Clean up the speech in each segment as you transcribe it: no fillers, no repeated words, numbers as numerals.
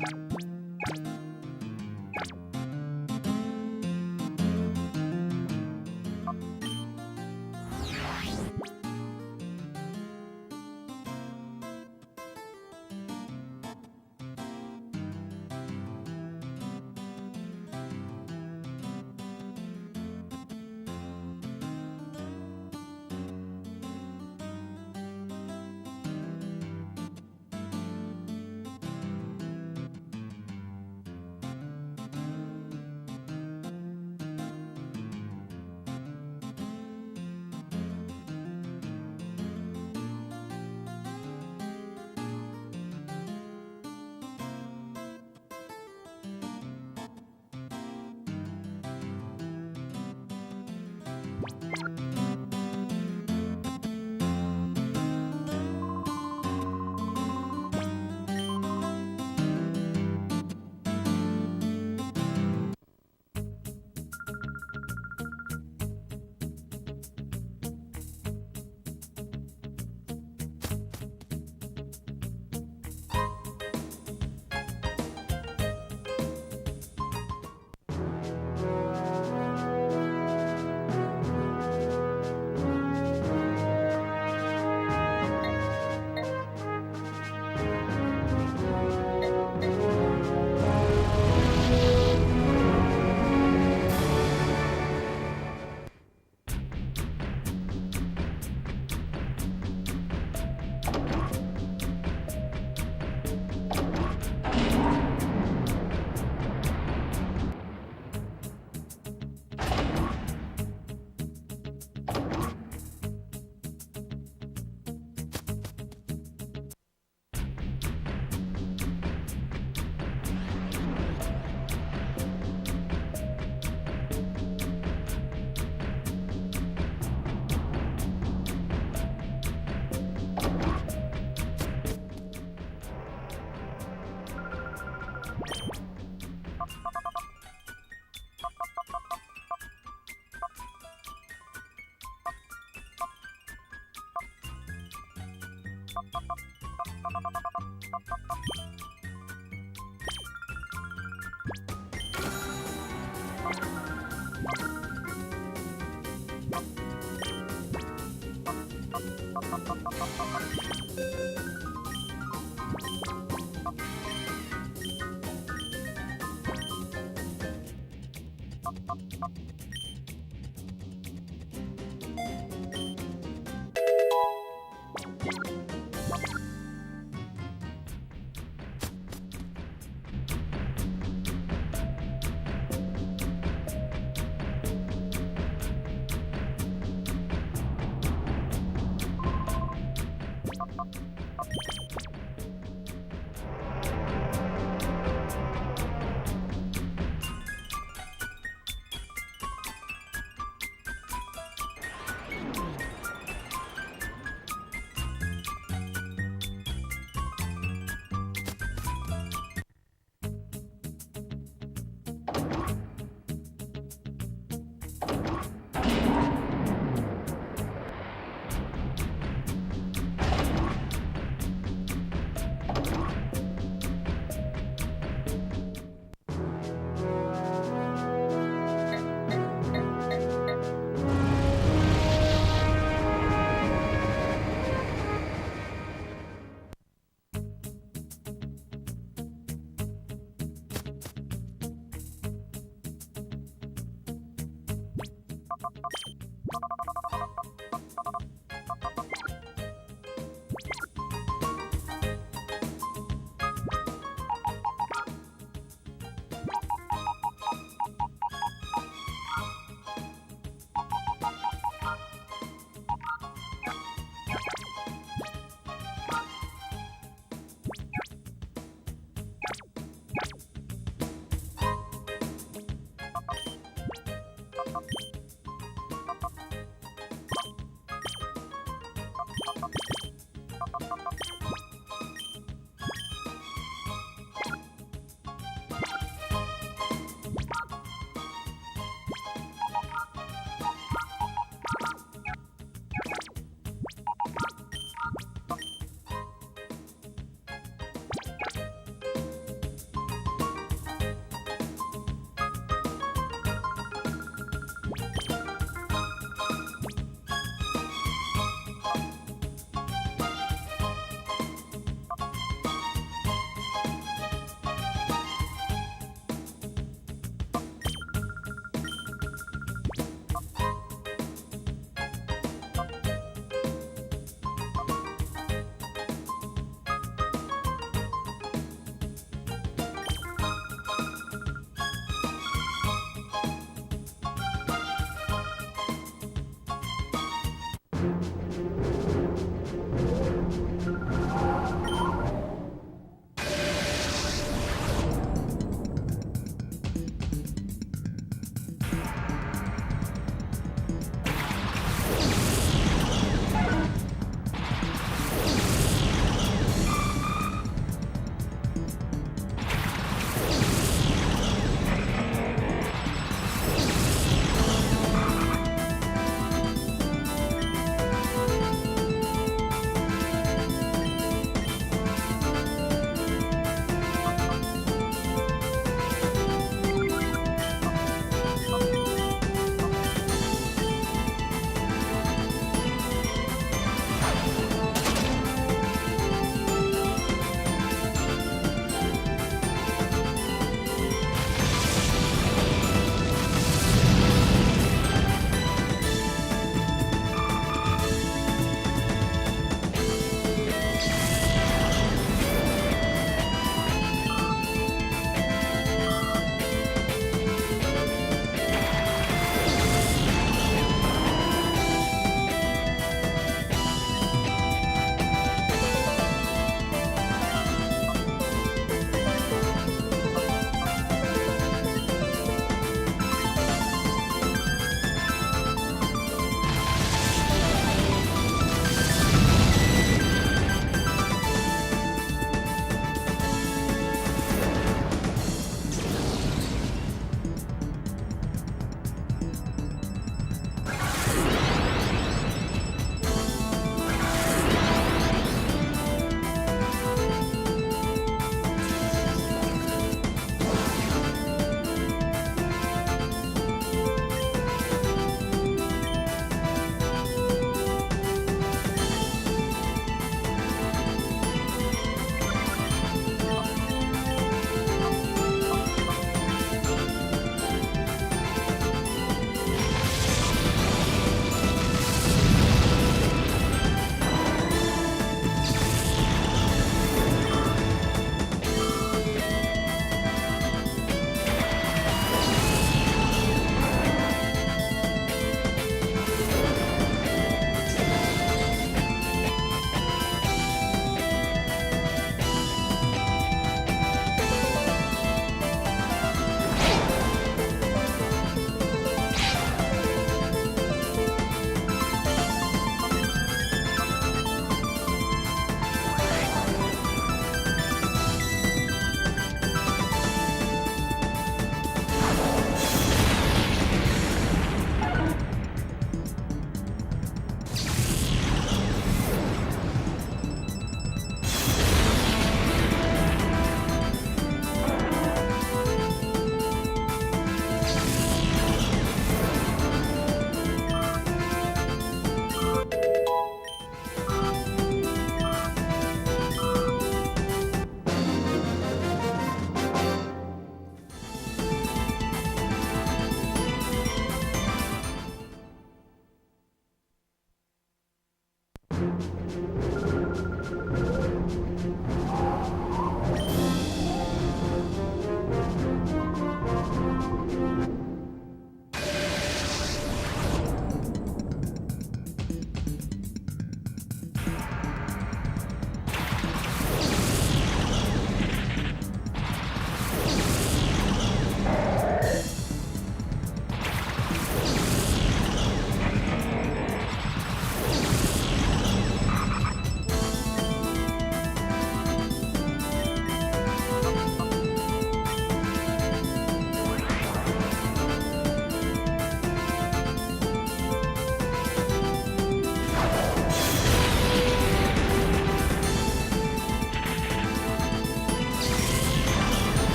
อ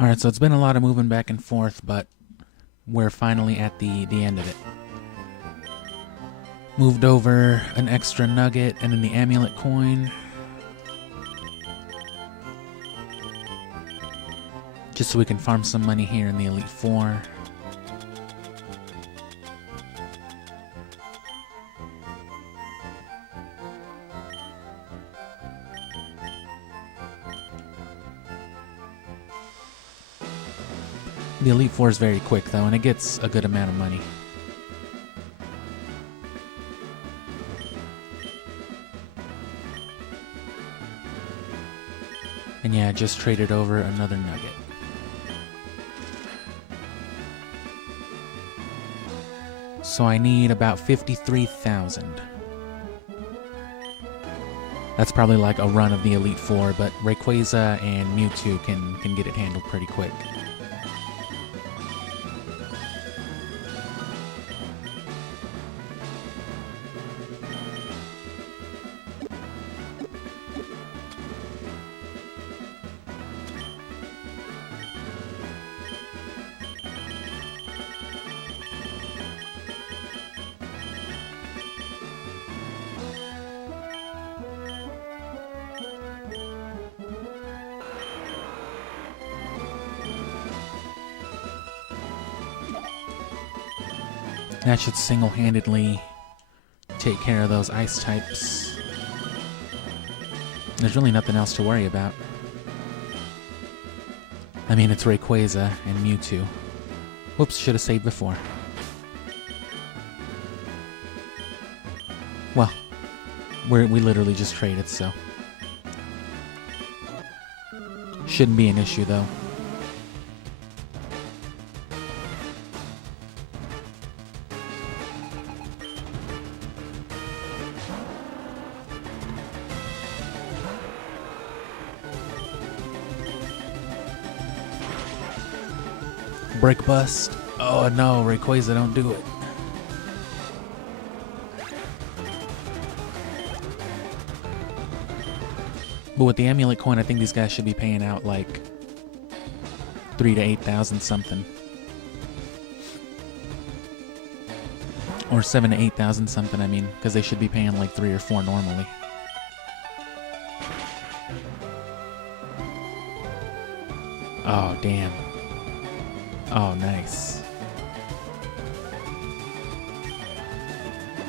Alright, so it's been a lot of moving back and forth, but we're finally at the end of it. Moved over an extra nugget and then the amulet coin. Just so we can farm some money here in the Elite Four. The Elite Four is very quick though, and it gets a good amount of money. And yeah, I just traded over another nugget. So I need about 53,000. That's probably like a run of the Elite Four, but Rayquaza and Mewtwo can get it handled pretty quick. That should single-handedly take care of those ice types. There's really nothing else to worry about. I mean, it's Rayquaza and Mewtwo. Whoops, should have saved before. Well, we literally just traded, so. Shouldn't be an issue, though. Break bust. Oh no, Rayquaza, don't do it. But with the amulet coin, I think these guys should be paying out like 3,000 to 8,000 something. Or 7,000 to 8,000 something, I mean, because they should be paying like 3 or 4 normally. Oh, damn. Oh, nice.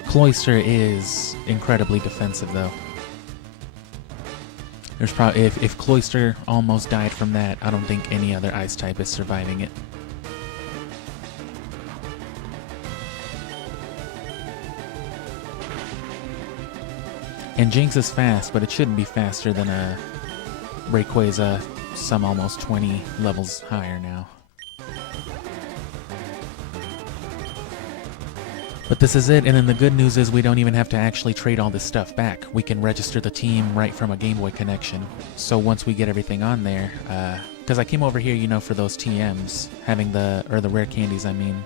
Cloyster is incredibly defensive, though. There's probably if Cloyster almost died from that, I don't think any other ice type is surviving it. And Jinx is fast, but it shouldn't be faster than a Rayquaza, some almost 20 levels higher now. But this is it, and then the good news is we don't even have to actually trade all this stuff back. We can register the team right from a Game Boy connection. So once we get everything on there, because I came over here, you know, for those TMs, having the rare candies, I mean.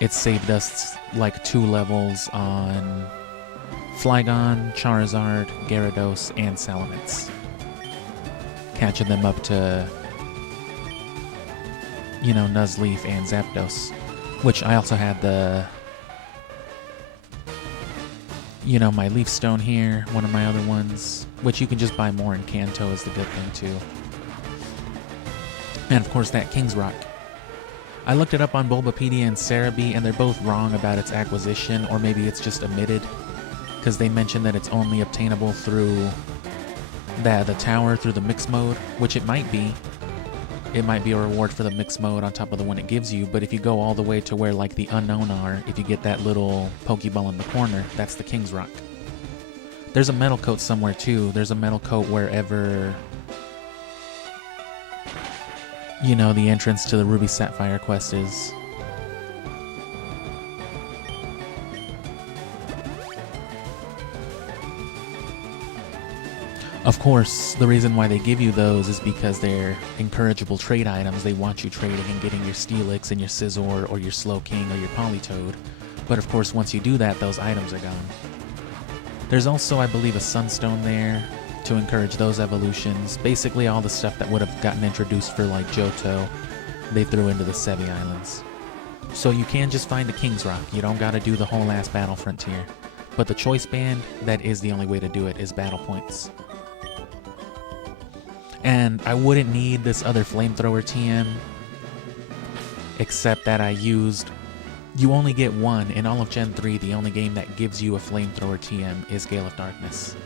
It saved us like 2 levels on Flygon, Charizard, Gyarados, and Salamence. Catching them up to, you know, Nuzleaf and Zapdos. Which I also had the, you know, my Leaf Stone here, one of my other ones, which you can just buy more in Kanto is the good thing too. And of course that King's Rock. I looked it up on Bulbapedia and Cerebi, and they're both wrong about its acquisition, or maybe it's just omitted, because they mentioned that it's only obtainable through the tower, through the mix mode, which it might be. It might be a reward for the mix mode on top of the one it gives you, but if you go all the way to where like the unknown are, if you get that little Pokeball in the corner, that's the King's Rock. There's a metal coat somewhere too. There's a metal coat wherever, you know, the entrance to the Ruby Sapphire quest is. Of course, the reason why they give you those is because they're encourageable trade items. They want you trading and getting your Steelix and your Scizor or your Slowking or your Politoed. But of course, once you do that, those items are gone. There's also, I believe, a Sunstone there to encourage those evolutions. Basically, all the stuff that would have gotten introduced for like Johto, they threw into the Sevi Islands. So you can just find a King's Rock. You don't gotta do the whole ass Battle Frontier. But the Choice Band, that is the only way to do it, is battle points. And I wouldn't need this other flamethrower TM, except that I used, you only get one in all of Gen 3, the only game that gives you a flamethrower TM is Gale of Darkness.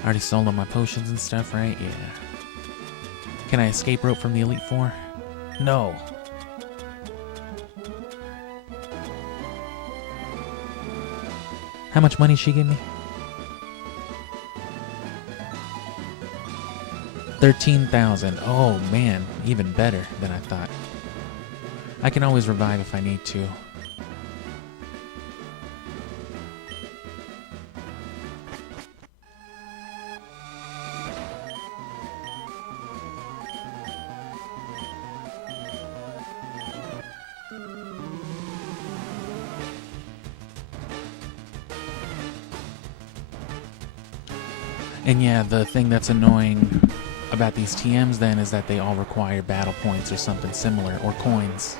I already sold all my potions and stuff, right? Yeah. Can I escape rope from the Elite Four? No. How much money did she give me? 13,000. Oh man, even better than I thought. I can always revive if I need to. And yeah, the thing that's annoying about these TMs then is that they all require battle points or something similar, or coins.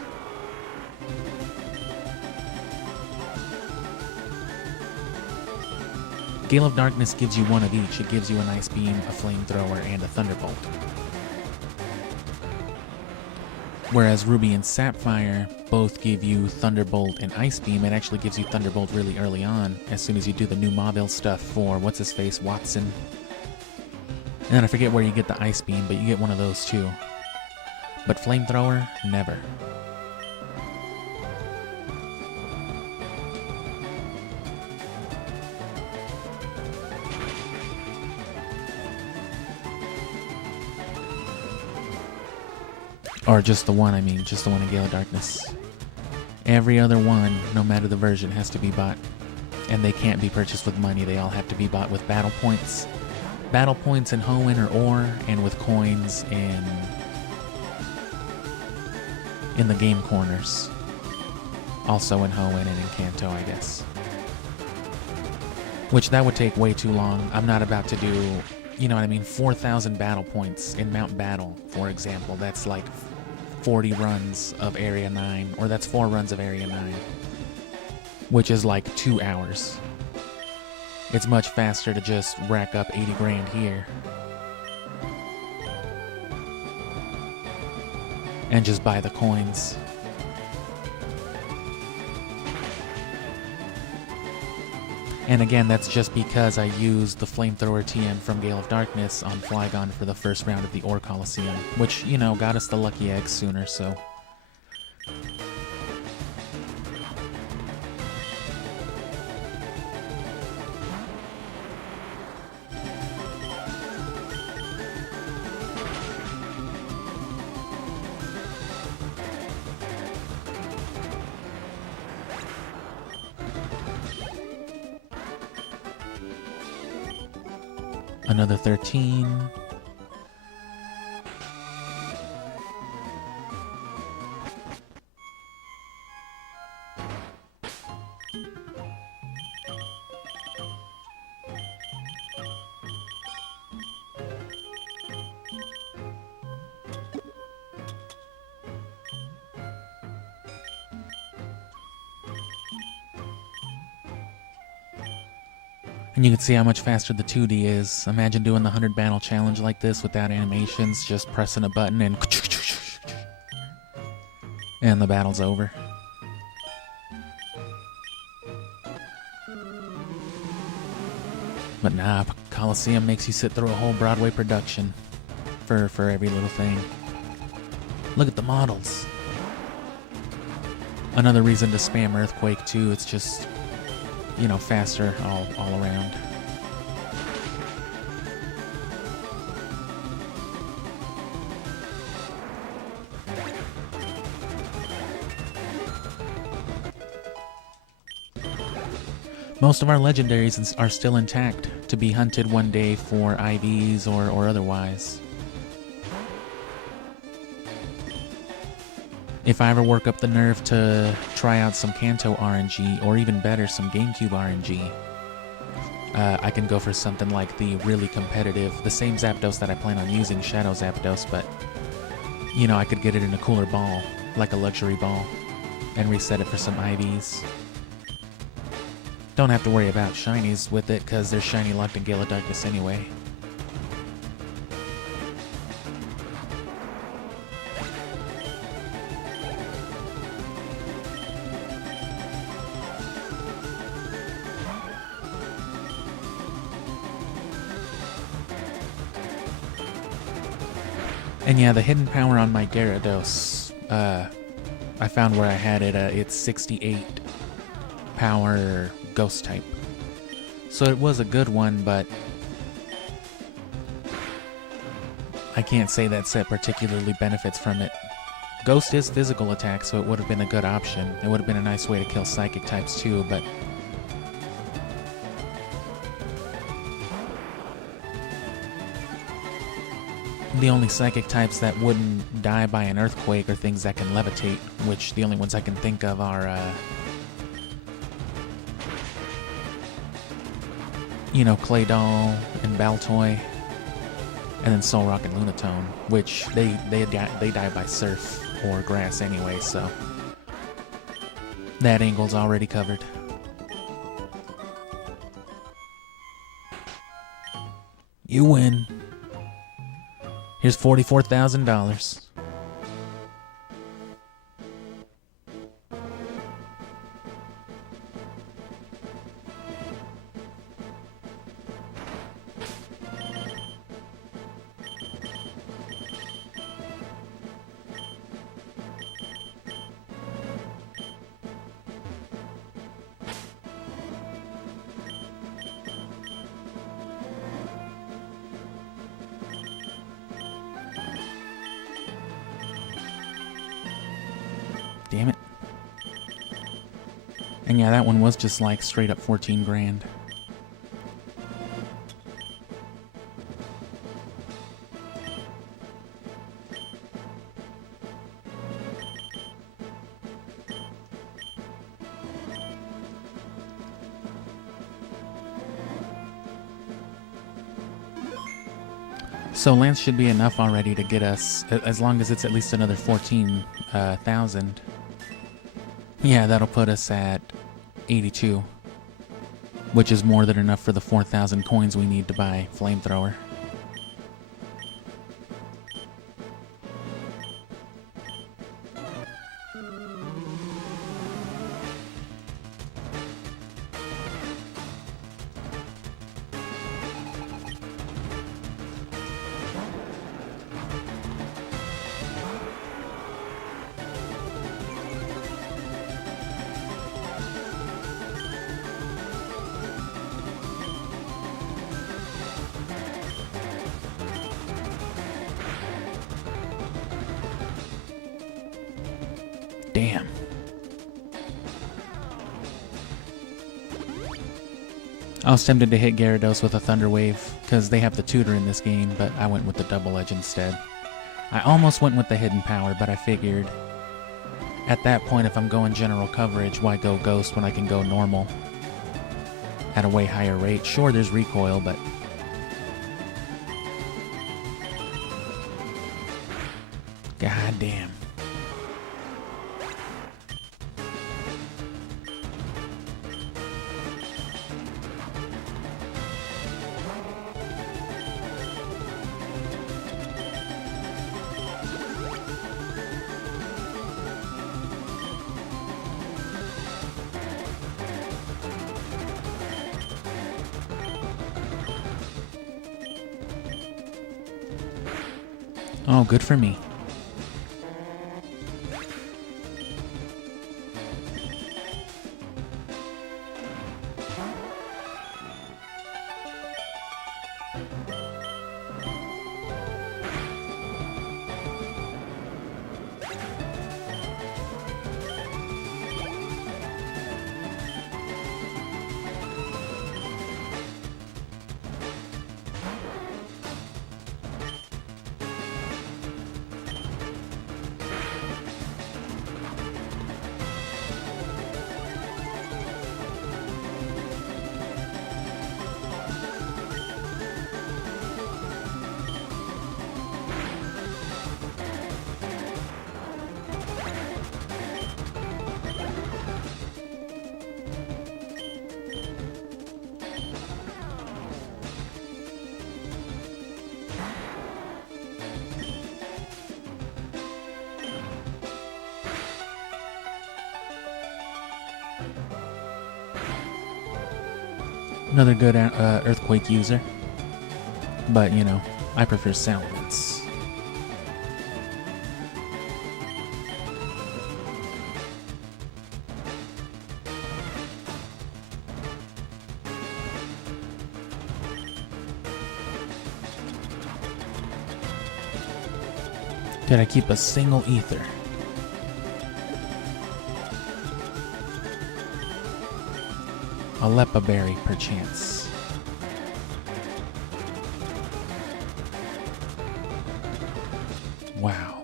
Gale of Darkness gives you one of each. It gives you an Ice Beam, a Flamethrower, and a Thunderbolt. Whereas Ruby and Sapphire both give you Thunderbolt and Ice Beam. It actually gives you Thunderbolt really early on, as soon as you do the new Mauville stuff for, what's-his-face, Watson. And I forget where you get the ice beam, but you get one of those too. But flamethrower, never. Or just the one, I mean, just the one in Gale of Darkness. Every other one, no matter the version, has to be bought. And they can't be purchased with money, they all have to be bought with battle points. Battle points in Hoenn or ore, and with coins in the game corners. Also in Hoenn and in Kanto, I guess. Which that would take way too long. I'm not about to do, you know what I mean, 4,000 battle points in Mount Battle, for example. That's like 40 runs of Area 9, or that's 4 runs of Area 9. Which is like 2 hours. It's much faster to just rack up 80 grand here. And just buy the coins. And again, that's just because I used the Flamethrower TM from Gale of Darkness on Flygon for the first round of the Ore Coliseum, which, you know, got us the lucky eggs sooner, so... Another 13. And you can see how much faster the 2D is. Imagine doing the 100 battle challenge like this without animations, just pressing a button and the battle's over. But nah, Coliseum makes you sit through a whole Broadway production for every little thing. Look at the models. Another reason to spam Earthquake too, it's just, you know, faster all around. Most of our legendaries are still intact to be hunted one day for IVs or otherwise. If I ever work up the nerve to try out some Kanto RNG, or even better, some GameCube RNG, I can go for something like the really competitive, the same Zapdos that I plan on using, Shadow Zapdos, but, you know, I could get it in a cooler ball, like a luxury ball, and reset it for some IVs. Don't have to worry about shinies with it, because there's shiny locked in Gale of Darkness anyway. And yeah, the hidden power on my Gyarados, I found where I had it, it's 68 power ghost type. So it was a good one, but I can't say that set particularly benefits from it. Ghost is physical attack, so it would have been a good option. It would have been a nice way to kill psychic types too, but the only psychic types that wouldn't die by an earthquake are things that can levitate, which the only ones I can think of are, you know, Claydol and Baltoy, and then Solrock and Lunatone, which they die by surf or grass anyway, so that angle's already covered. You win. Here's $44,000. Damn it. And yeah, that one was just like straight up 14 grand. So Lance should be enough already to get us, as long as it's at least another 14,000. Yeah, that'll put us at 82, which is more than enough for the 4,000 coins we need to buy flamethrower. Damn. I was tempted to hit Gyarados with a Thunder Wave, because they have the tutor in this game, but I went with the Double Edge instead. I almost went with the Hidden Power, but I figured at that point, if I'm going general coverage, why go Ghost when I can go normal at a way higher rate? Sure, there's recoil, but... God damn. Oh, good for me. Another good Earthquake user. But, you know, I prefer Salamence. Did I keep a single ether? A Lepa Berry, perchance. Wow.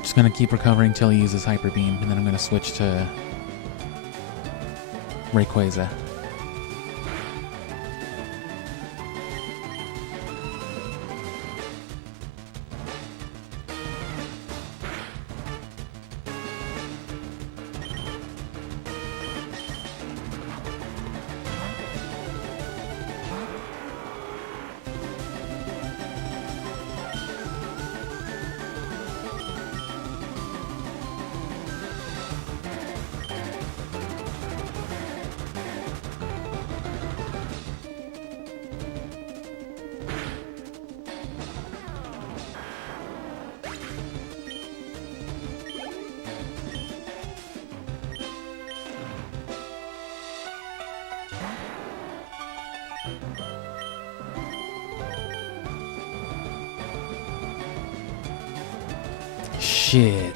Just gonna keep recovering till he uses Hyper Beam, and then I'm gonna switch to Rayquaza. Shit.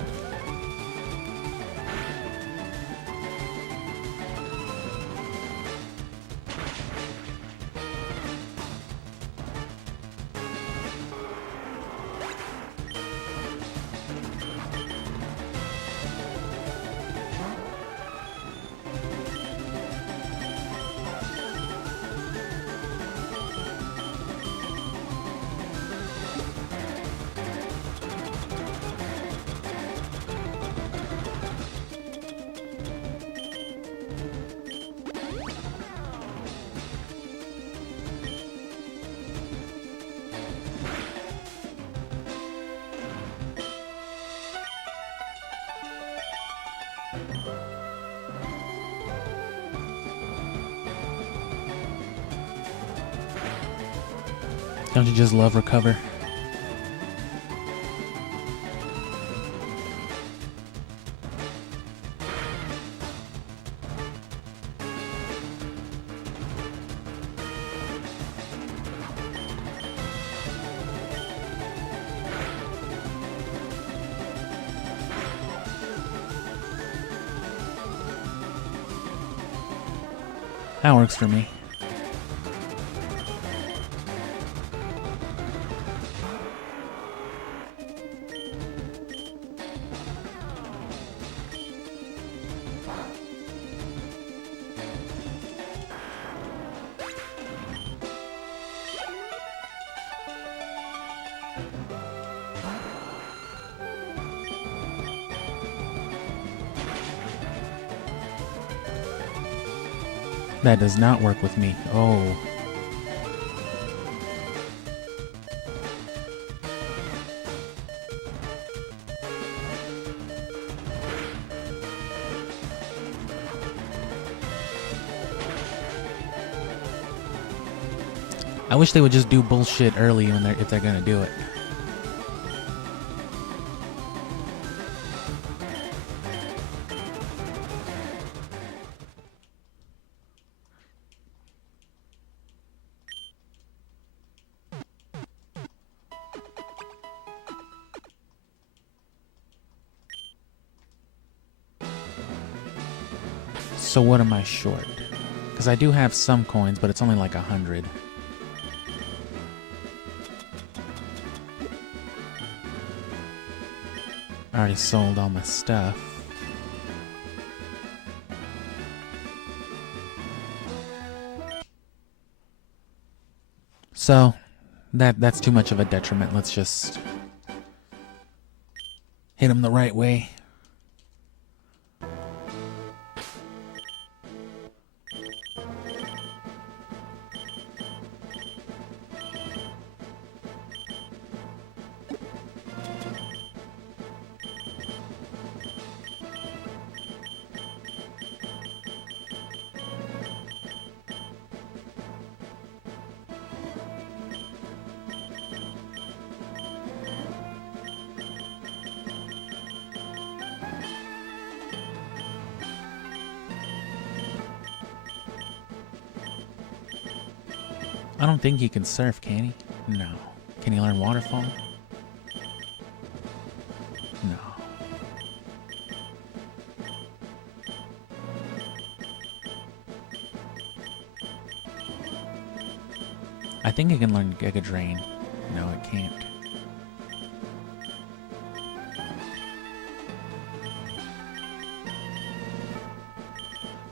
Don't you just love recover? That works for me. That does not work with me. Oh. I wish they would just do bullshit early when if they're gonna do it. So what am I short? Because I do have some coins, but it's only like 100. I already sold all my stuff. So that's too much of a detriment. Let's just hit him the right way. I don't think he can surf, can he? No. Can he learn waterfall? No. I think he can learn Giga Drain. No, it can't.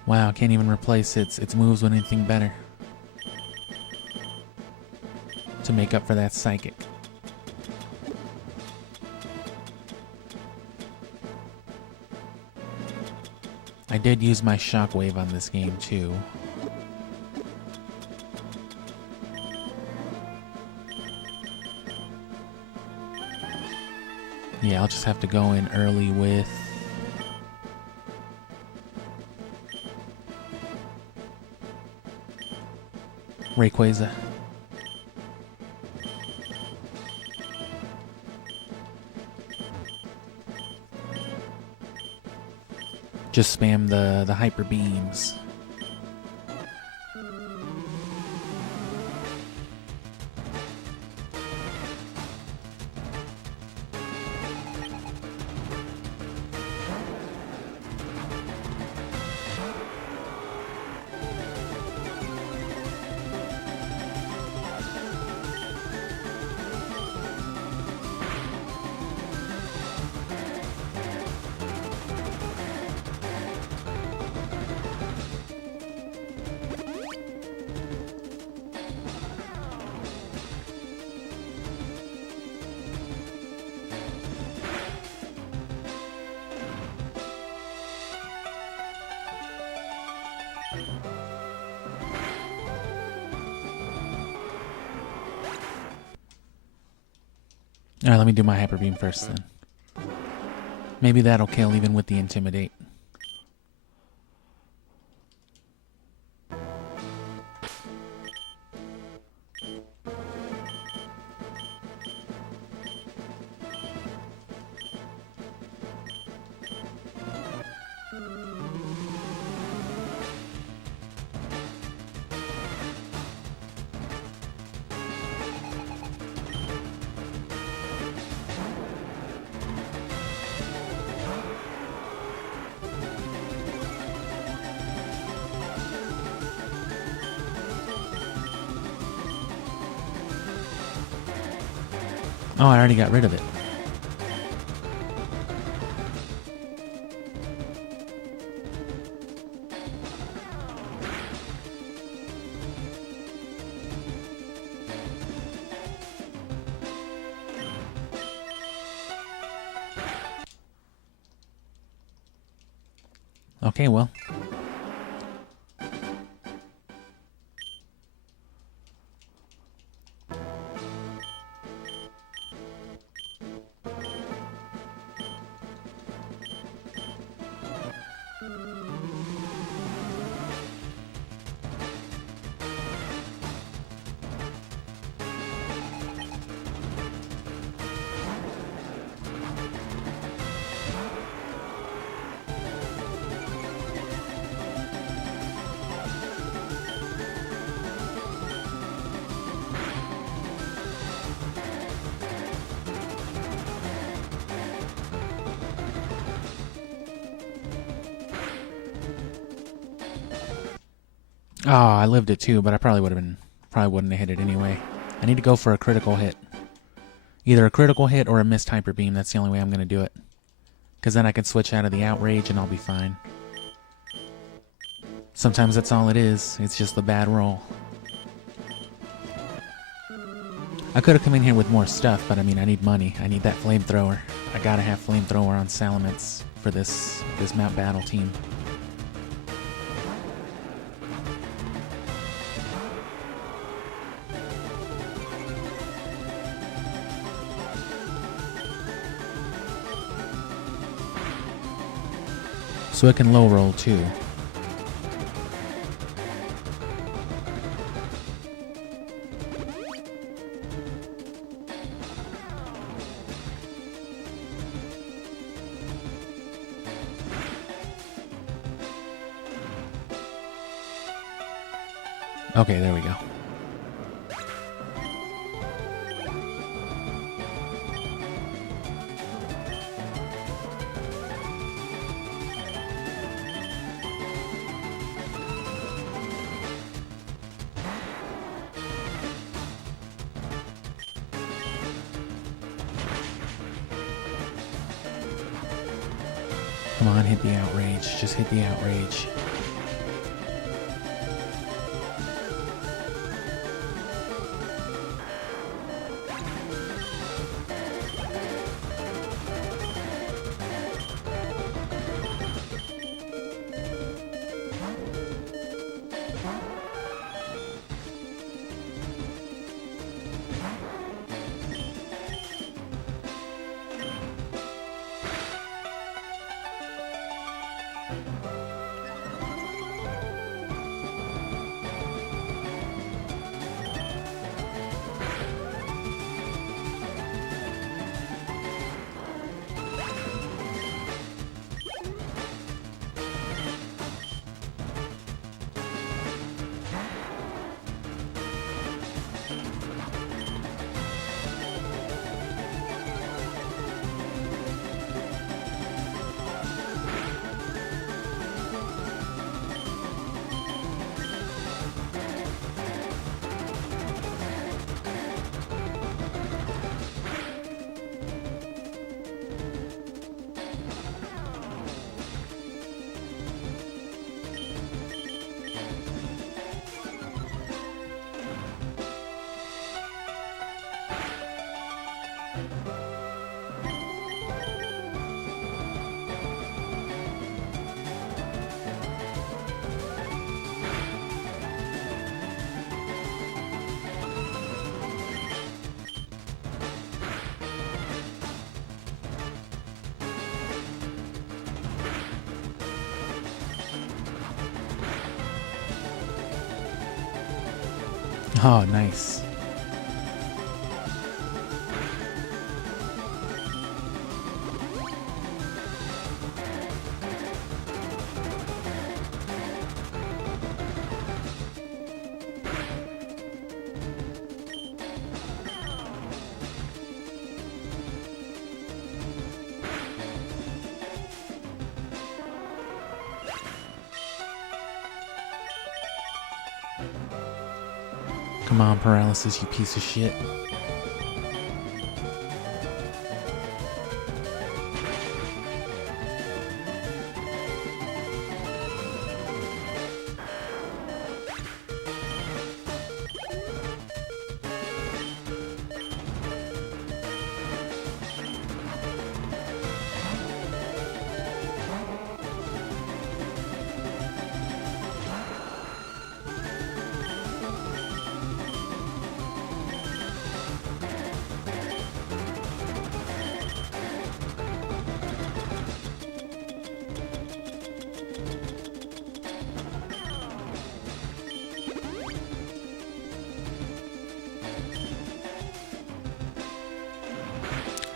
Wow, can't even replace its moves with anything better to make up for that psychic. I did use my shockwave on this game too. Yeah, I'll just have to go in early with Rayquaza. Just spam the hyper beams. Alright, let me do my hyper beam first then. Maybe that'll kill even with the intimidate. Oh, I already got rid of it. Okay, well. Oh, I lived it too, but I probably wouldn't have hit it anyway. I need to go for a critical hit. Either a critical hit or a missed hyper beam. That's the only way I'm going to do it. Because then I can switch out of the outrage and I'll be fine. Sometimes that's all it is. It's just the bad roll. I could have come in here with more stuff, but I mean, I need money. I need that flamethrower. I gotta have flamethrower on Salamence for this map battle team. So it can low roll too. Okay, there we go. Come on, hit the outrage. Just hit the outrage. Oh, nice. Come on, paralysis, you piece of shit.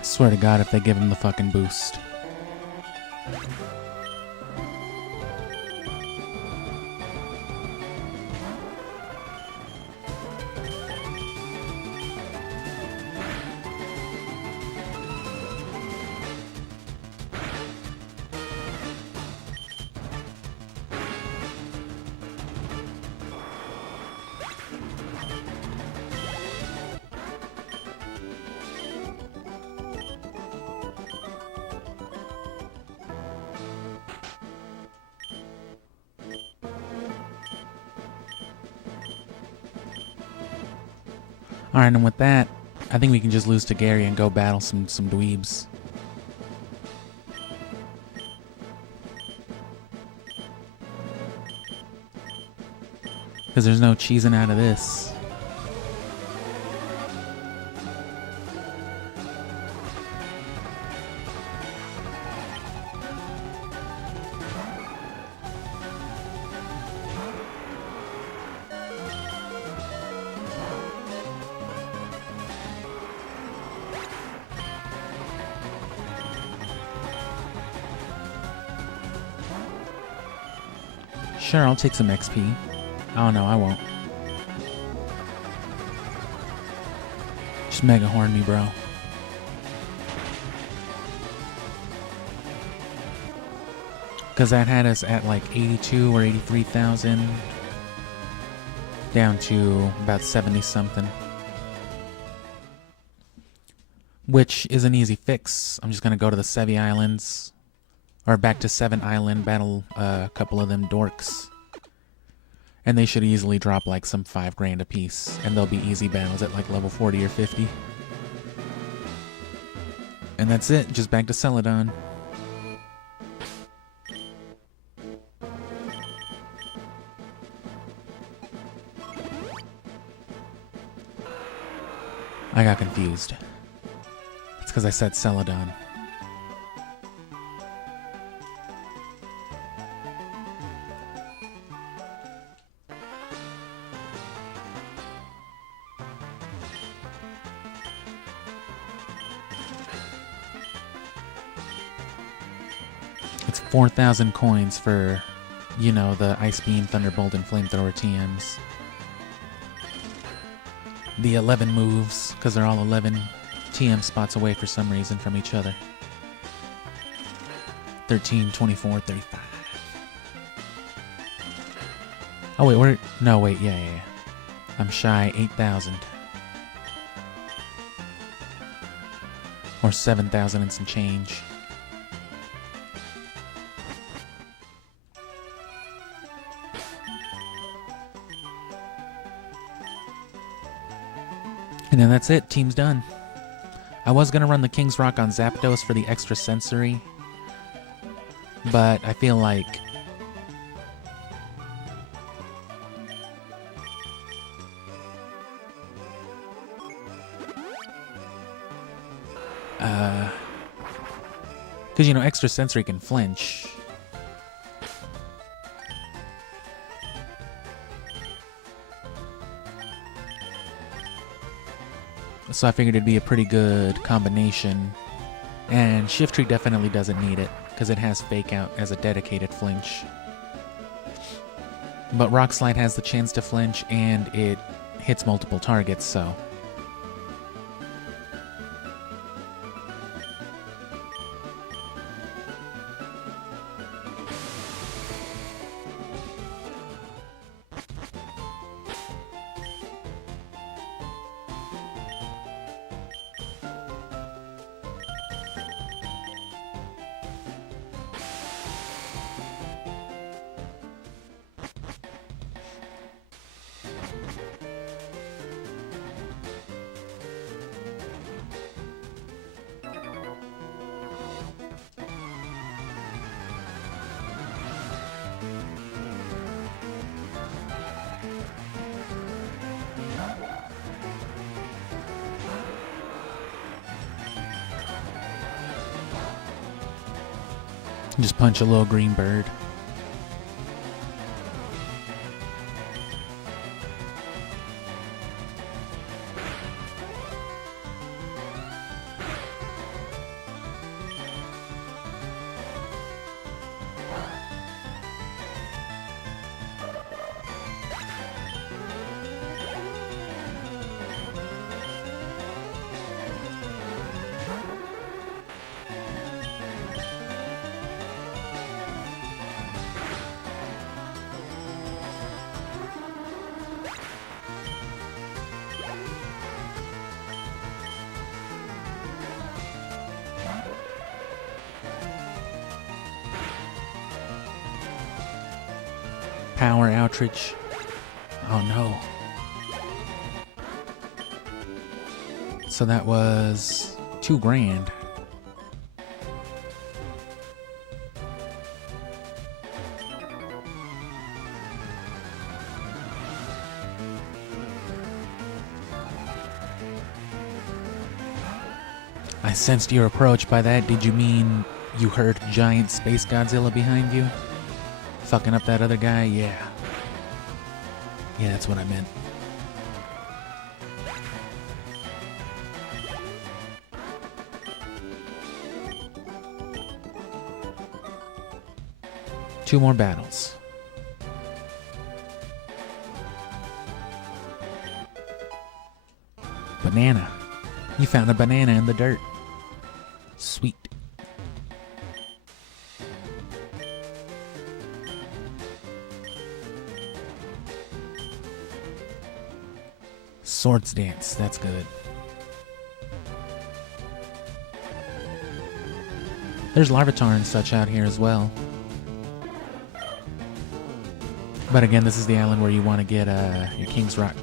Swear to God, if they give him the fucking boost. Alright, and with that, I think we can just lose to Gary and go battle some dweebs. Because there's no cheesing out of this. Sure, I'll take some XP. Oh no, I won't. Just mega horn me, bro. Because that had us at like 82 or 83,000. Down to about 70 something. Which is an easy fix. I'm just going to go to the Sevi Islands. Or back to 7 Island, battle a couple of them dorks. And they should easily drop like some 5 grand a piece. And they'll be easy battles at like level 40 or 50. And that's it, just back to Celadon. I got confused. It's because I said Celadon. It's 4,000 coins for, you know, the Ice Beam, Thunderbolt, and Flamethrower TMs. The 11 moves, because they're all 11 TM spots away for some reason from each other. 13, 24, 35. Oh wait, we're... No, wait, yeah. I'm shy 8,000. Or 7,000 and some change. And then that's it, team's done. I was going to run the King's Rock on Zapdos for the extra sensory, but I feel like because, you know, extra sensory can flinch. So I figured it'd be a pretty good combination. And Shift Tree definitely doesn't need it, because it has Fake Out as a dedicated flinch. But Rock Slide has the chance to flinch, and it hits multiple targets, so... Just punch a little green bird. Power outrage. Oh no. So that was $2,000. I sensed your approach. By that, did you mean you heard giant Space Godzilla behind you? Fucking up that other guy? Yeah. Yeah, that's what I meant. Two more battles. Banana. You found a banana in the dirt. Sweet. Swords Dance, that's good. There's Larvitar and such out here as well. But again, this is the island where you want to get your King's Rock.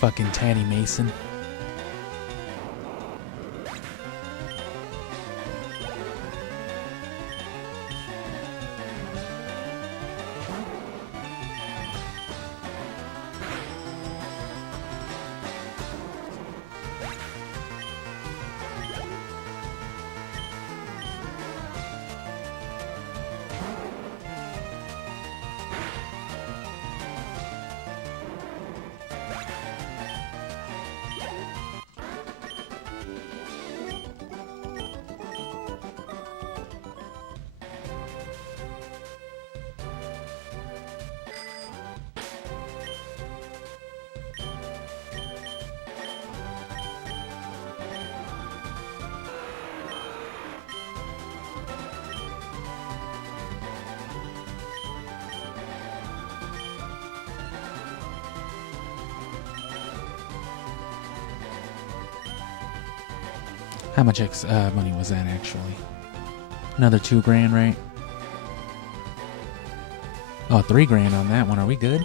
Fucking Tatty Mason. How much money was that actually? Another 2 grand, right? Oh, 3 grand on that one. Are we good?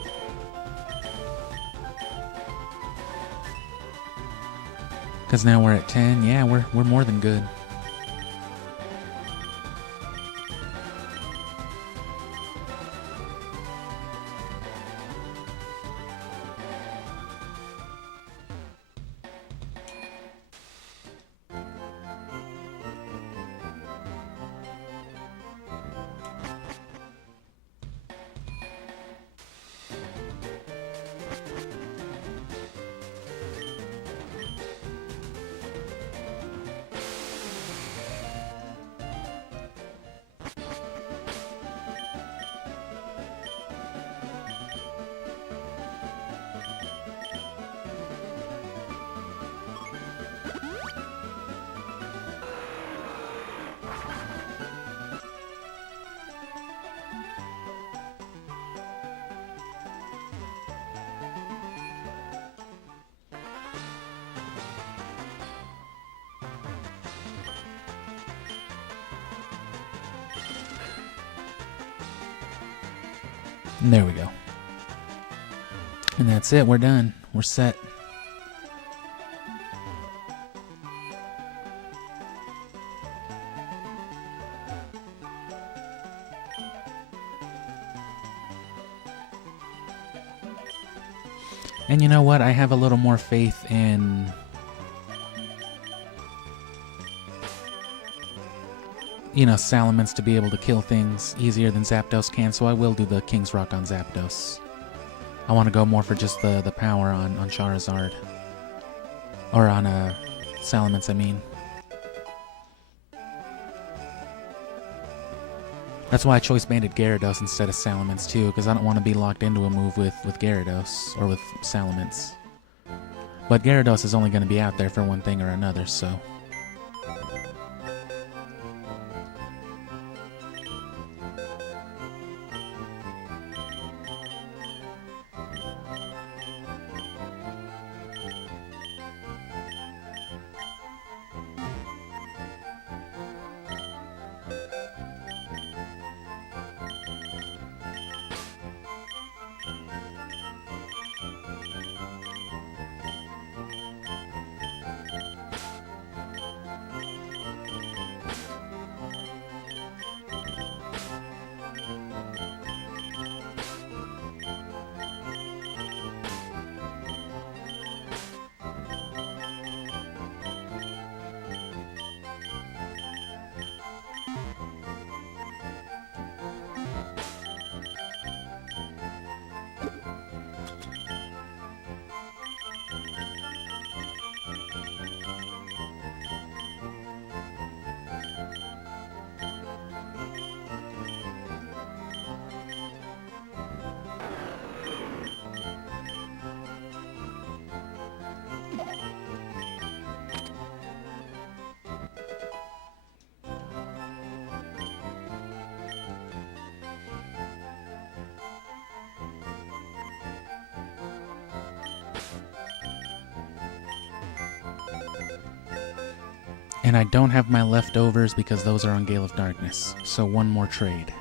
Because now we're at 10. Yeah, we're more than good. And there we go. And that's it. We're done. We're set. And you know what? I have a little more faith in Salamence to be able to kill things easier than Zapdos can, so I will do the King's Rock on Zapdos. I want to go more for just the power on Charizard. Or on Salamence, I mean. That's why I choice banded Gyarados instead of Salamence too, because I don't want to be locked into a move with Gyarados, or with Salamence. But Gyarados is only going to be out there for one thing or another, so... And I don't have my leftovers because those are on Gale of Darkness. So one more trade.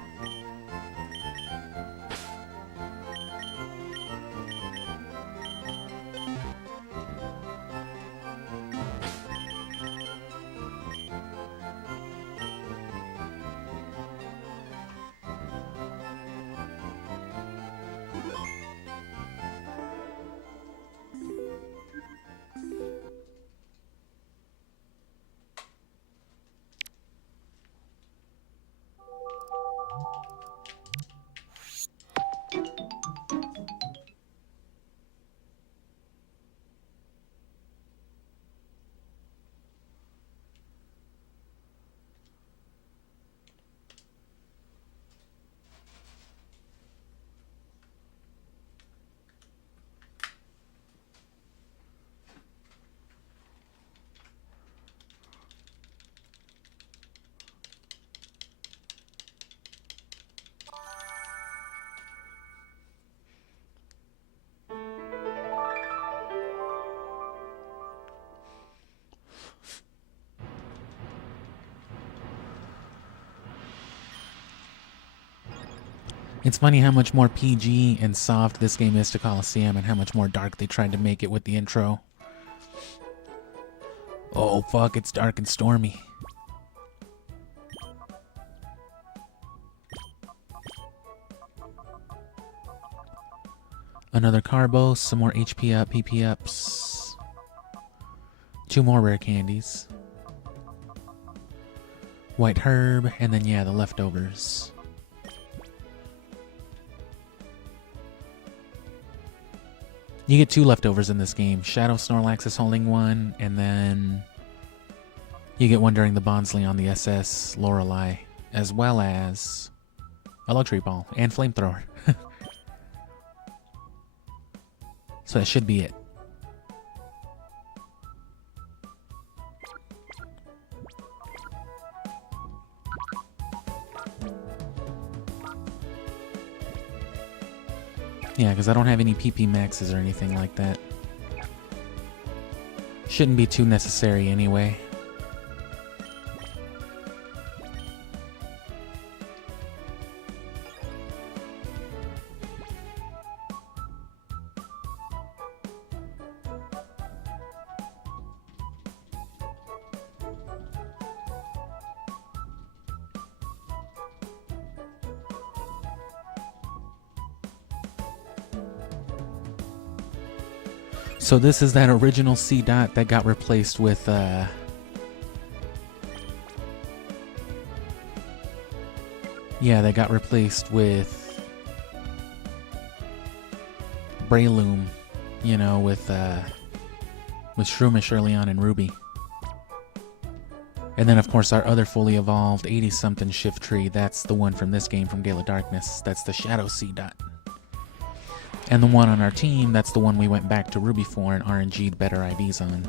It's funny how much more PG and soft this game is to Coliseum and how much more dark they tried to make it with the intro. Oh fuck, it's dark and stormy. Another Carbos, some more HP up, PP ups. 2 more rare candies. White herb, and then yeah, the leftovers. You get 2 leftovers in this game. Shadow Snorlax is holding one, and then you get one during the Bonsly on the SS Lorelei, as well as a Luxury Ball and Flamethrower. So that should be it. Yeah, because I don't have any PP maxes or anything like that. Shouldn't be too necessary anyway. So this is that original C dot that got replaced with yeah, that got replaced with Breloom, you know, with Shroomish early on in Ruby. And then of course our other fully evolved 80-something Shift Tree, that's the one from this game from Gale of Darkness. That's the Shadow C dot. And the one on our team, that's the one we went back to Ruby for and RNG'd better IVs on.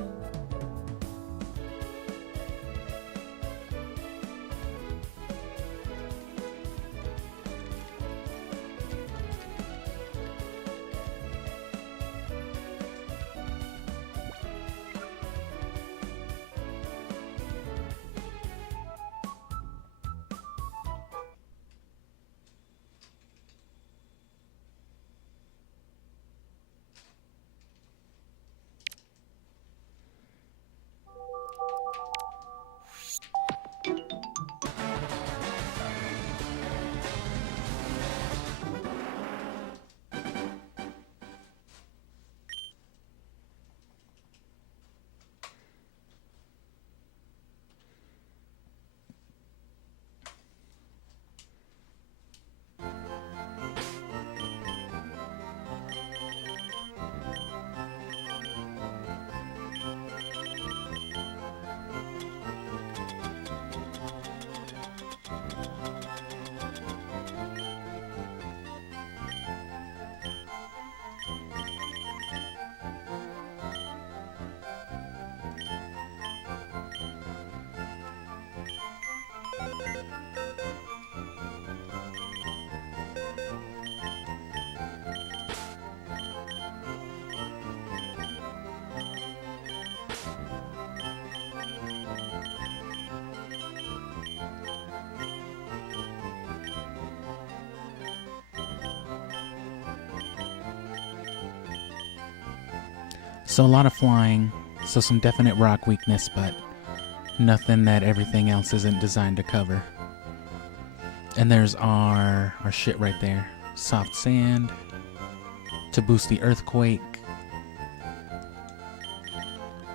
So a lot of flying, so some definite rock weakness, but nothing that everything else isn't designed to cover. And there's our shit right there. Soft sand to boost the earthquake,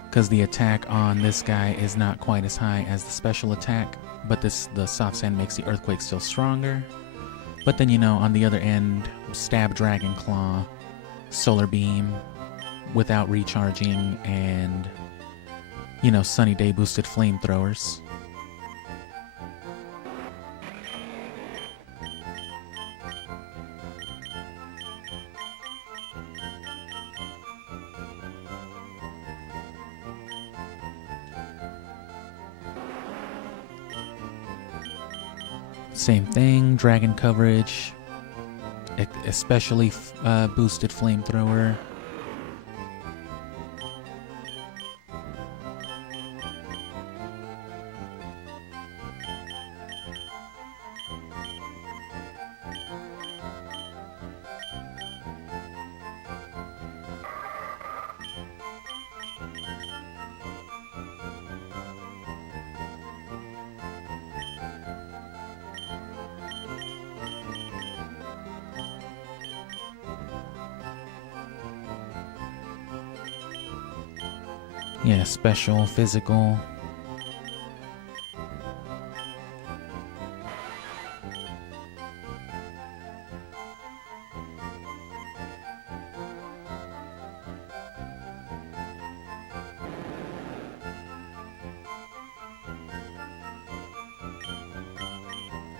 because the attack on this guy is not quite as high as the special attack, but the soft sand makes the earthquake still stronger. But then, you know, on the other end, stab Dragon Claw, Solar Beam without recharging, and, you know, Sunny Day boosted flamethrowers. Same thing, dragon coverage, especially boosted flamethrower. Yeah, special, physical.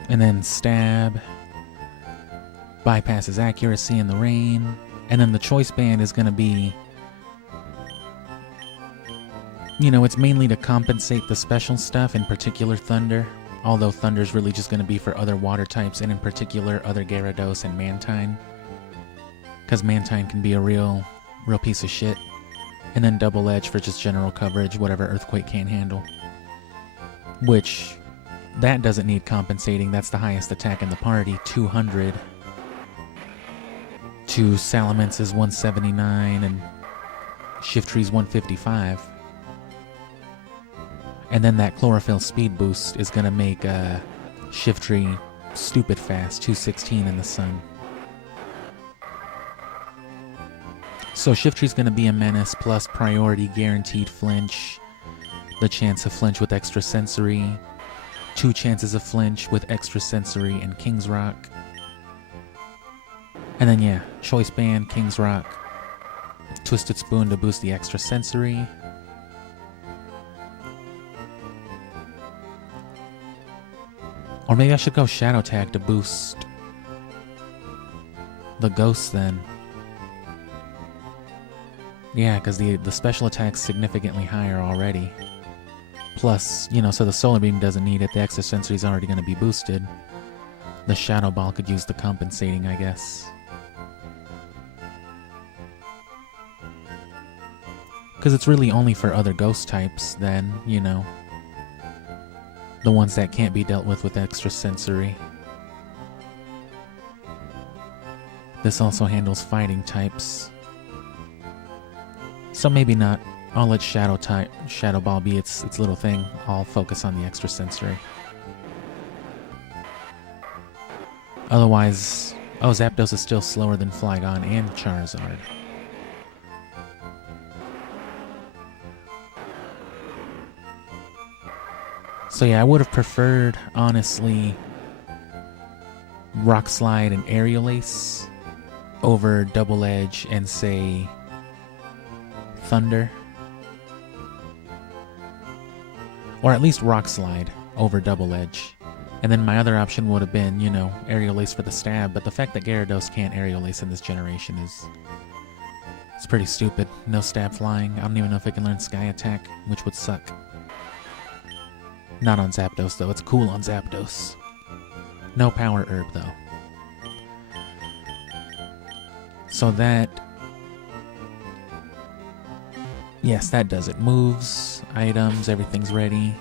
And then stab. Bypasses accuracy in the rain. And then the choice band is going to be, you know, it's mainly to compensate the special stuff, in particular Thunder. Although Thunder's really just going to be for other water types, and in particular other Gyarados and Mantine. Because Mantine can be a real piece of shit. And then Double Edge for just general coverage, whatever Earthquake can't handle. Which, that doesn't need compensating. That's the highest attack in the party, 200. To Salamence's 179 and Shifttree's 155. And then that Chlorophyll speed boost is going to make Shifttree stupid fast, 216 in the sun. So Shifttree's going to be a menace, plus priority guaranteed flinch, the chance of flinch with extra sensory, 2 chances of flinch with extra sensory and King's Rock. And then yeah, Choice Band, King's Rock, Twisted Spoon to boost the extra sensory. Or maybe I should go Shadow Tag to boost the Ghost then. Yeah, because the special attack's significantly higher already. Plus, you know, so the Solar Beam doesn't need it. The extra sensory's already going to be boosted. The Shadow Ball could use the compensating, I guess. Because it's really only for other ghost types then, you know. The ones that can't be dealt with extra sensory. This also handles fighting types. So maybe not. I'll let Shadow Ball be its little thing. I'll focus on the extra sensory. Otherwise, oh, Zapdos is still slower than Flygon and Charizard. So yeah, I would have preferred, honestly, Rock Slide and Aerial Ace over Double Edge and, say, Thunder. Or at least Rock Slide over Double Edge. And then my other option would have been, you know, Aerial Ace for the stab, but the fact that Gyarados can't Aerial Ace in this generation is... it's pretty stupid. No stab flying. I don't even know if it can learn Sky Attack, which would suck. Not on Zapdos, though. It's cool on Zapdos. No Power Herb, though. So that... yes, that does it. Moves, items, everything's ready.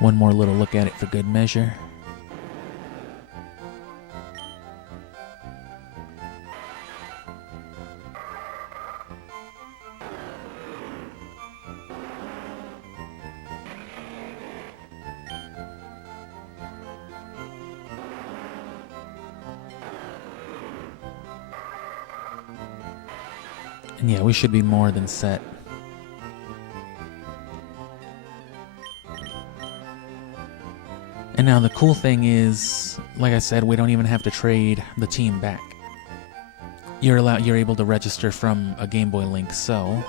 One more little look at it for good measure. And yeah, we should be more than set. And now the cool thing is, like I said, we don't even have to trade the team back. You're able to register from a Game Boy Link, so...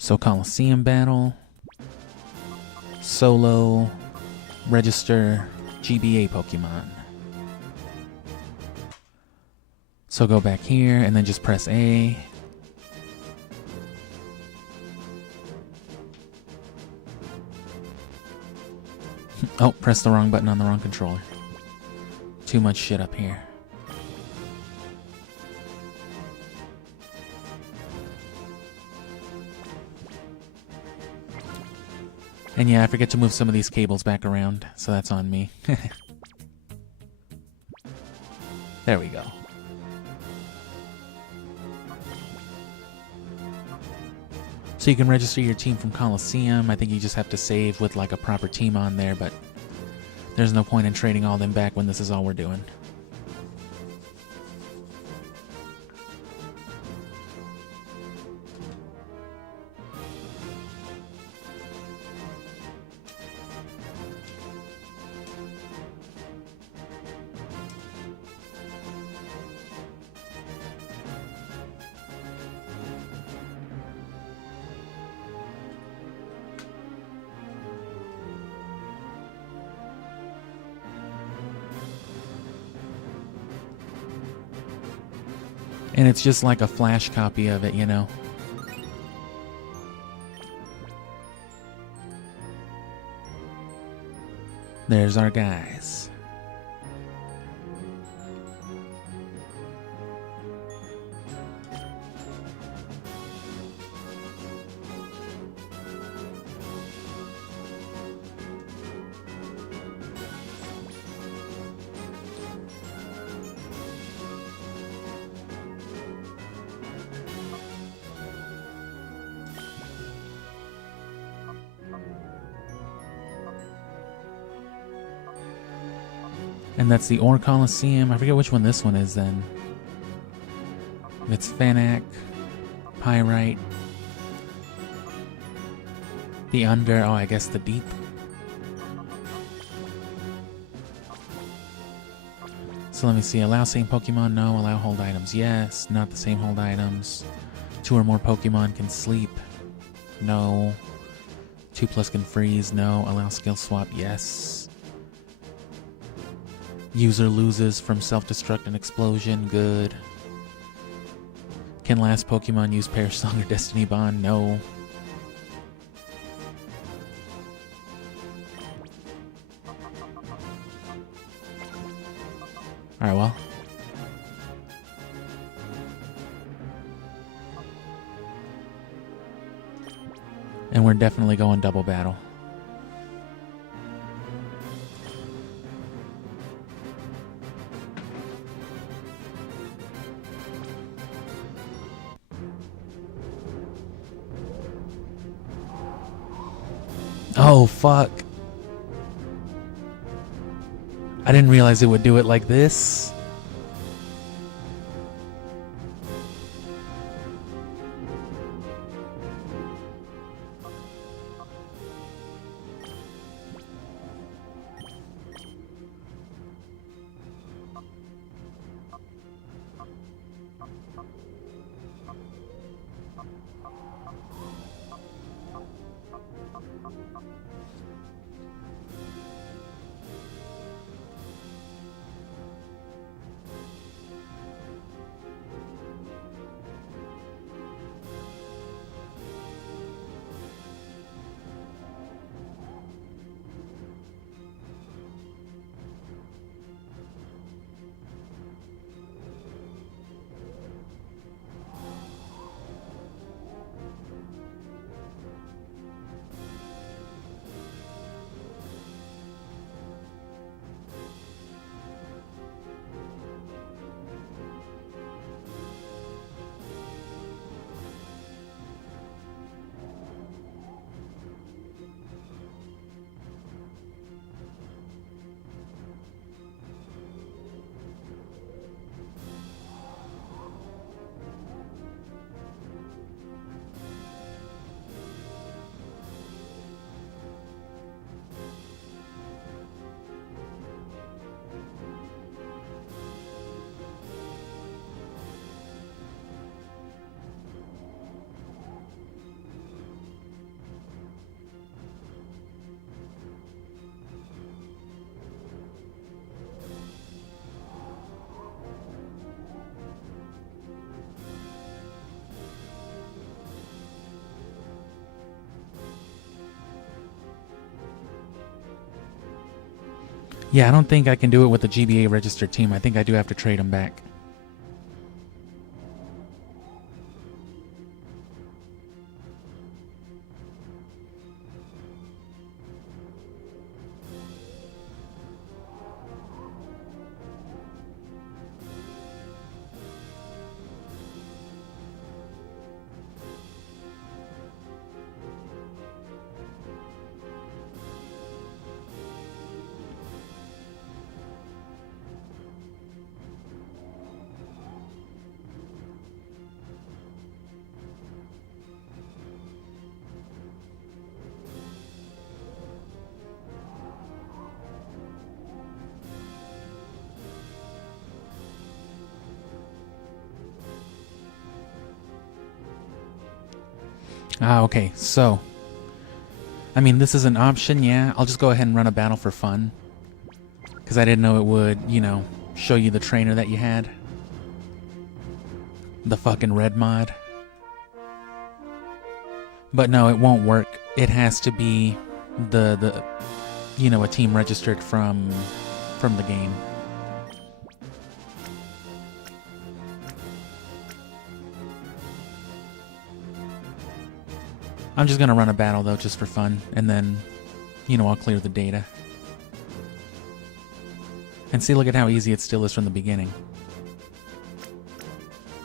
So Coliseum Battle, Solo, Register, GBA Pokemon. So go back here and then just press A. Oh, press the wrong button on the wrong controller. Too much shit up here. And yeah, I forget to move some of these cables back around, so that's on me. There we go. So you can register your team from Coliseum. I think you just have to save with like a proper team on there, but there's no point in trading all them back when this is all we're doing. And it's just like a flash copy of it, you know? There's our guys. And that's the Ore Coliseum. I forget which one this one is then. It's Fanac, Pyrite, the Under, oh I guess the Deep. So let me see, allow same Pokemon, no. Allow hold items, yes. Not the same hold items. 2 or more Pokemon can sleep, no. 2+ can freeze, no. Allow skill swap, yes. User loses from self-destruct and explosion, good. Can last Pokemon use Perish Song or Destiny Bond? No. Alright, well. And we're definitely going double battle. Oh, fuck. I didn't realize it would do it like this. Yeah, I don't think I can do it with the GBA registered team. I think I do have to trade them back. Ah, okay, so, I mean, this is an option, yeah. I'll just go ahead and run a battle for fun. Because I didn't know it would, you know, show you the trainer that you had. The fucking red mod. But no, it won't work. It has to be the you know, a team registered from the game. I'm just gonna run a battle though, just for fun, and then, you know, I'll clear the data. And see, look at how easy it still is from the beginning.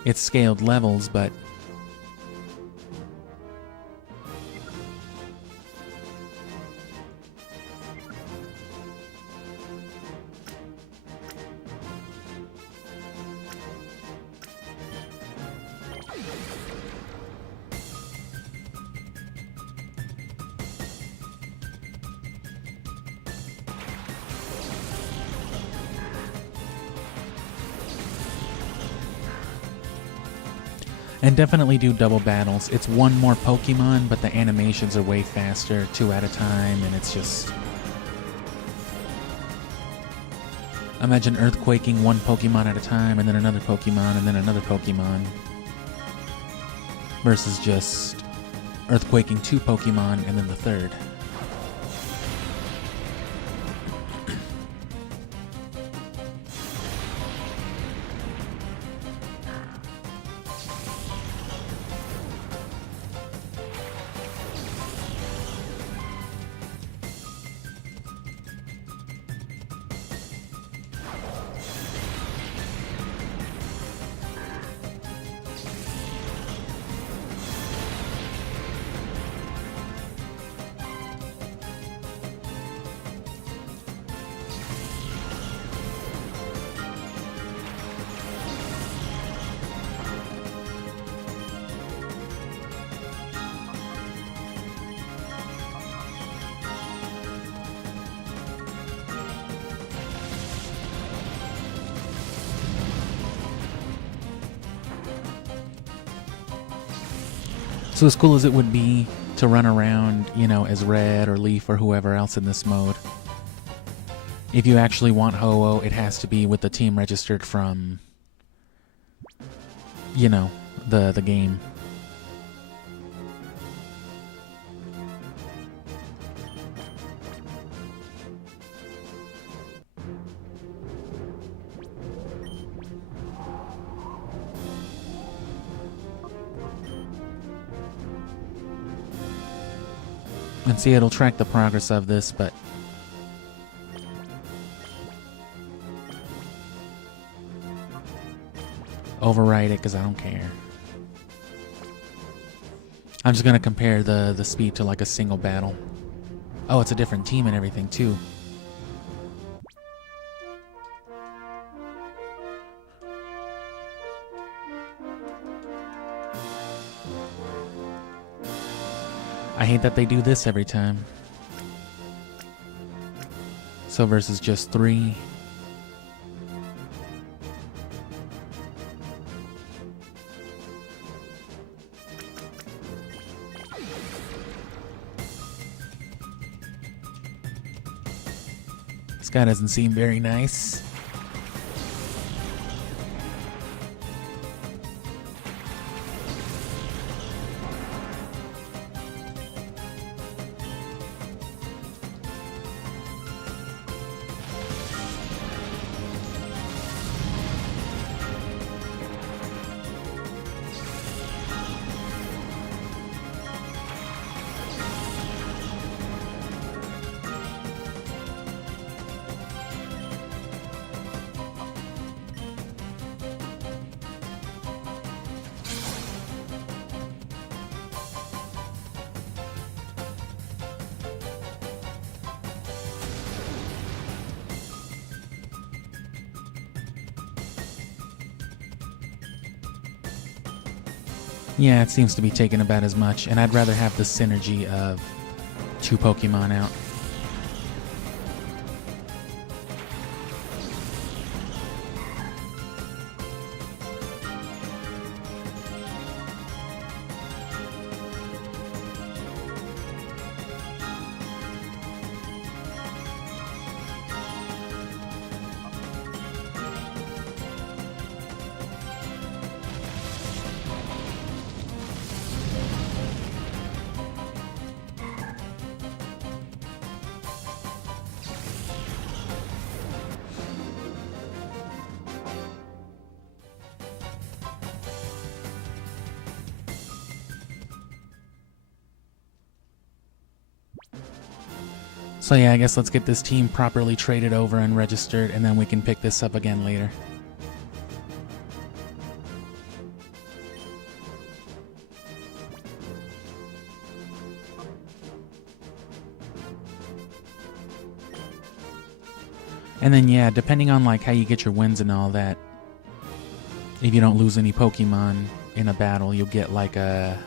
It's scaled levels, but and definitely do double battles. It's one more Pokemon, but the animations are way faster, 2 at a time, and it's just... Imagine earthquaking one Pokemon at a time, and then another Pokemon, and then another Pokemon. Versus just earthquaking 2 Pokemon, and then the third. So as cool as it would be to run around, you know, as Red or Leaf or whoever else in this mode, if you actually want Ho-Oh, it has to be with the team registered from, you know, the game. And see, it'll track the progress of this, but override it because I don't care. I'm just gonna compare the speed to like a single battle. Oh, it's a different team and everything too. I hate that they do this every time. So versus just 3. This guy doesn't seem very nice. Yeah, it seems to be taking about as much, and I'd rather have the synergy of 2 Pokemon out. So yeah, I guess let's get this team properly traded over and registered, and then we can pick this up again later. And then yeah, depending on like how you get your wins and all that, if you don't lose any Pokemon in a battle, you'll get like a...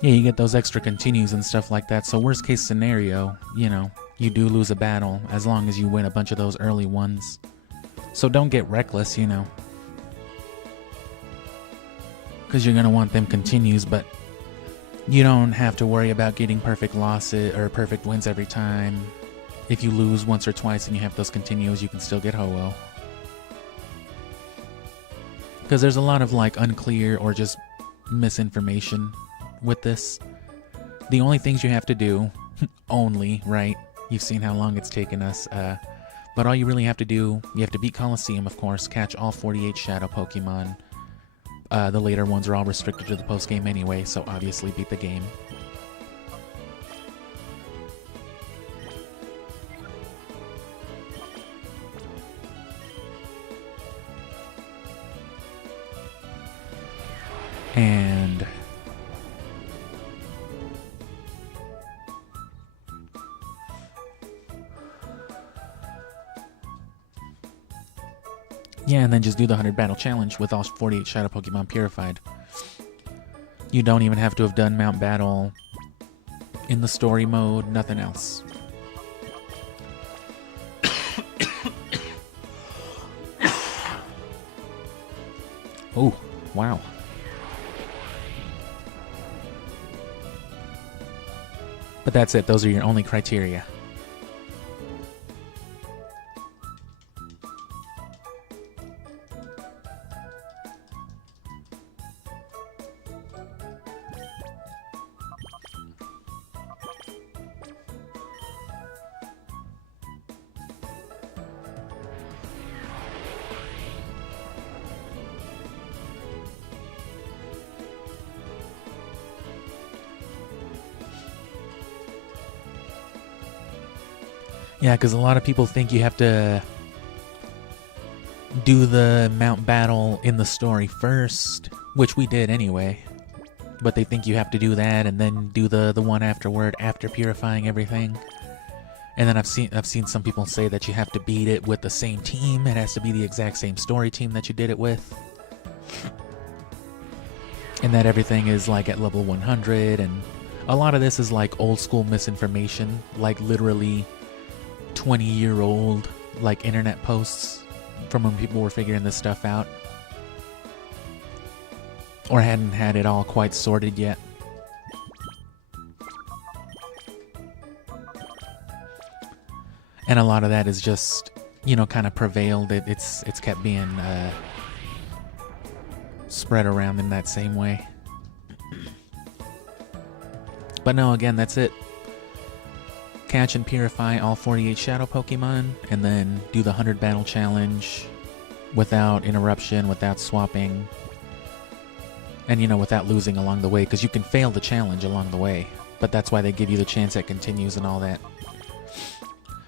Yeah, you get those extra continues and stuff like that. So worst case scenario, you know, you do lose a battle as long as you win a bunch of those early ones. So don't get reckless, you know, because you're going to want them continues, but you don't have to worry about getting perfect losses or perfect wins every time. If you lose once or twice and you have those continues, you can still get Ho-Oh. Because there's a lot of like unclear or just misinformation with this. The only things you have to do, only, right? You've seen how long it's taken us, but all you really have to do, you have to beat Coliseum, of course, catch all 48 Shadow Pokemon. The later ones are all restricted to the post-game anyway, so obviously beat the game. And yeah, and then just do the 100 battle challenge with all 48 Shadow Pokemon purified. You don't even have to have done Mount Battle in the story mode, nothing else. Oh, wow. But that's it, those are your only criteria. Yeah, because a lot of people think you have to do the Mount Battle in the story first, which we did anyway. But they think you have to do that and then do the one afterward after purifying everything. And then I've seen some people say that you have to beat it with the same team. It has to be the exact same story team that you did it with. And that everything is like at level 100, and a lot of this is like old school misinformation, like literally 20-year-old like internet posts from when people were figuring this stuff out or hadn't had it all quite sorted yet. And a lot of that is just, you know, kind of prevailed. It's kept being spread around in that same way. But no, again, that's it. Catch and purify all 48 Shadow Pokemon, and then do the 100 battle challenge without interruption, without swapping, and, you know, without losing along the way, because you can fail the challenge along the way, but that's why they give you the chance at continues and all that.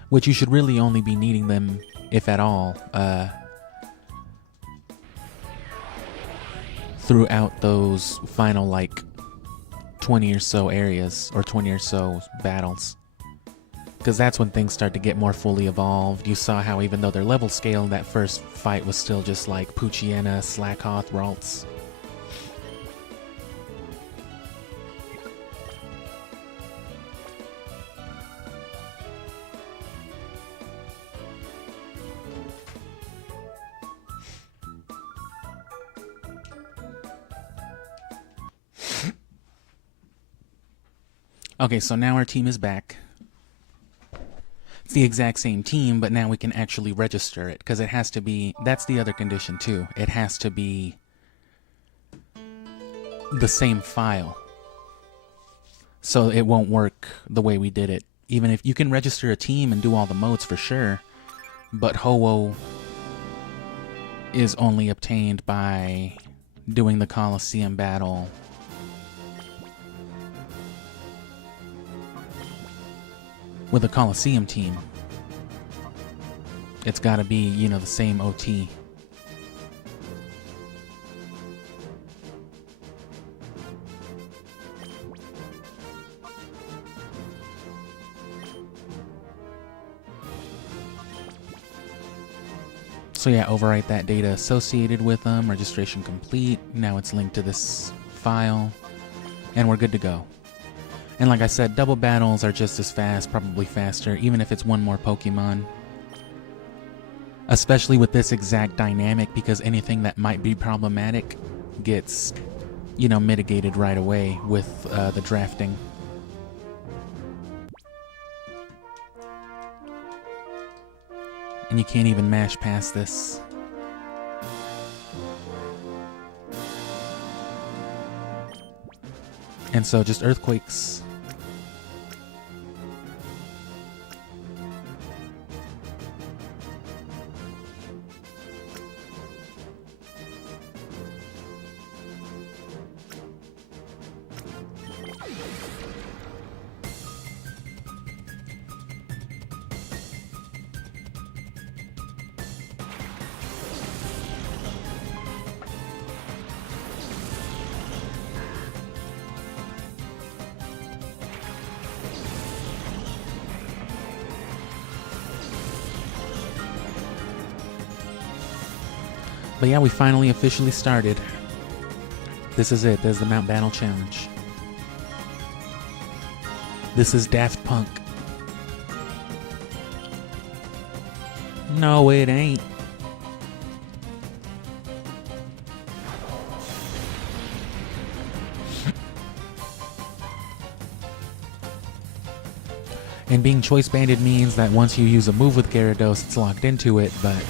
Which you should really only be needing them, if at all, throughout those final like 20 or so areas or 20 or so battles. Because that's when things start to get more fully evolved. You saw how even though they're level scale, that first fight was still just like Poochyena, Slakoth, Ralts. Okay, so now our team is back. It's the exact same team, but now we can actually register it, because it has to be, that's the other condition too. It has to be the same file. So it won't work the way we did it. Even if you can register a team and do all the modes for sure, but Ho-Oh is only obtained by doing the Coliseum battle with a Coliseum team. It's gotta be, you know, the same OT. So yeah, overwrite that data associated with them, registration complete. Now it's linked to this file, and we're good to go. And like I said, double battles are just as fast, probably faster, even if it's one more Pokemon. Especially with this exact dynamic, because anything that might be problematic gets, you know, mitigated right away with the drafting. And you can't even mash past this. And so just earthquakes. But yeah, we finally officially started. This is it. There's the Mount Battle Challenge. This is Daft Punk. No, it ain't. And being choice banded means that once you use a move with Gyarados, it's locked into it, but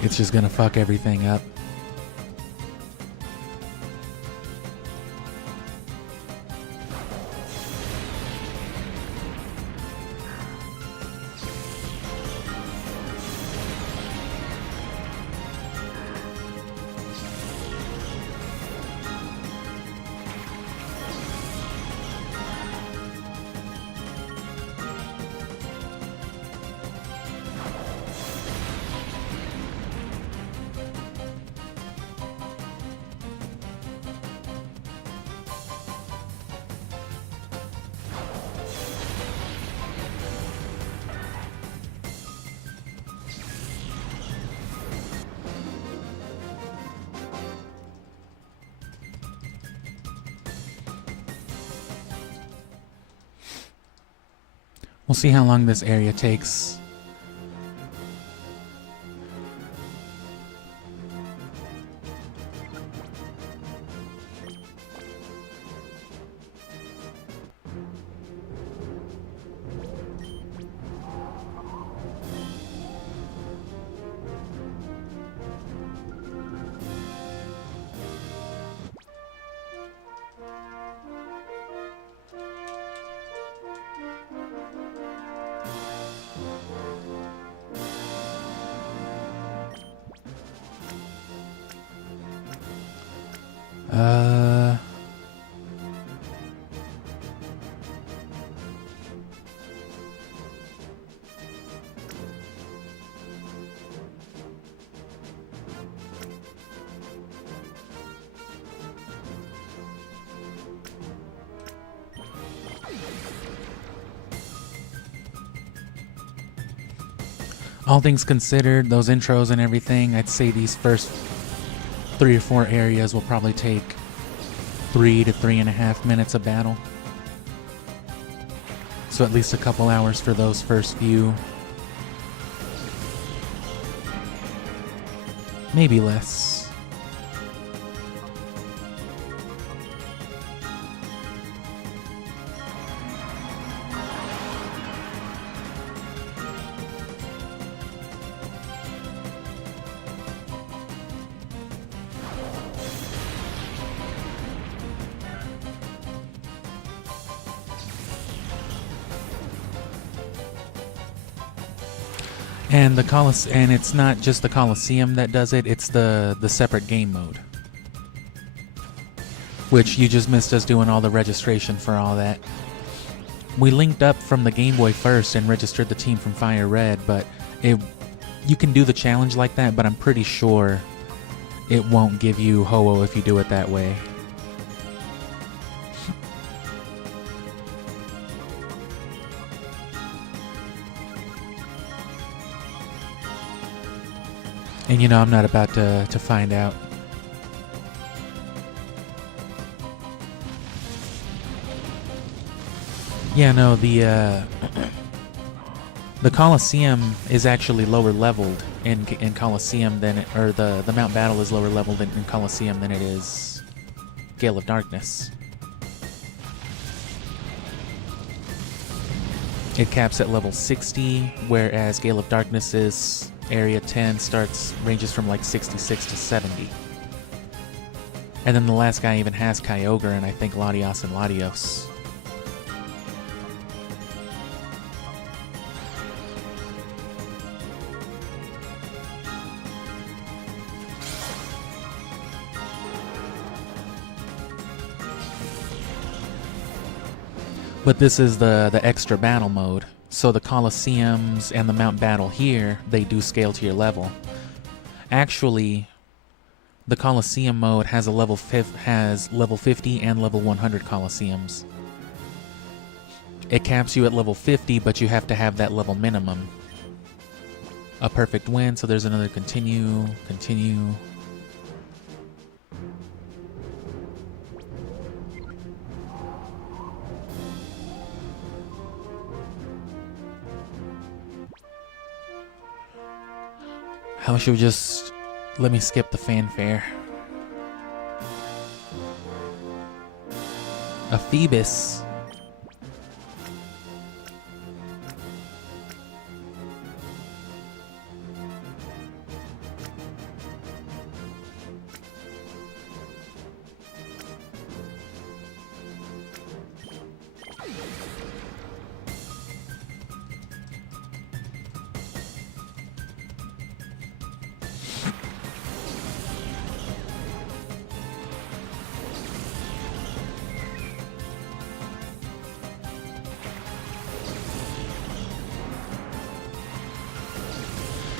it's just gonna fuck everything up. We'll see how long this area takes. All things considered, those intros and everything, I'd say these first 3 or 4 areas will probably take 3 to 3.5 minutes of battle. So at least a couple hours for those first few. Maybe less. And and it's not just the Coliseum that does it, it's the separate game mode. Which you just missed us doing all the registration for all that. We linked up from the Game Boy first and registered the team from Fire Red, but you can do the challenge like that, but I'm pretty sure it won't give you Ho-Oh if you do it that way. And you know, I'm not about to find out. Yeah, no, the Coliseum is actually lower leveled in Coliseum than the Mount Battle is lower leveled in Coliseum than it is Gale of Darkness. It caps at level 60, whereas Gale of Darkness is Area 10 ranges from like 66 to 70. And then the last guy even has Kyogre and I think Latios and Latios. But this is the extra battle mode. So the Colosseums and the Mount Battle here, they do scale to your level. Actually, the Colosseum mode has level 50 and level 100 Colosseums. It caps you at level 50, but you have to have that level minimum. A perfect win, so there's another continue. How should we just let me skip the fanfare? A Phoebus.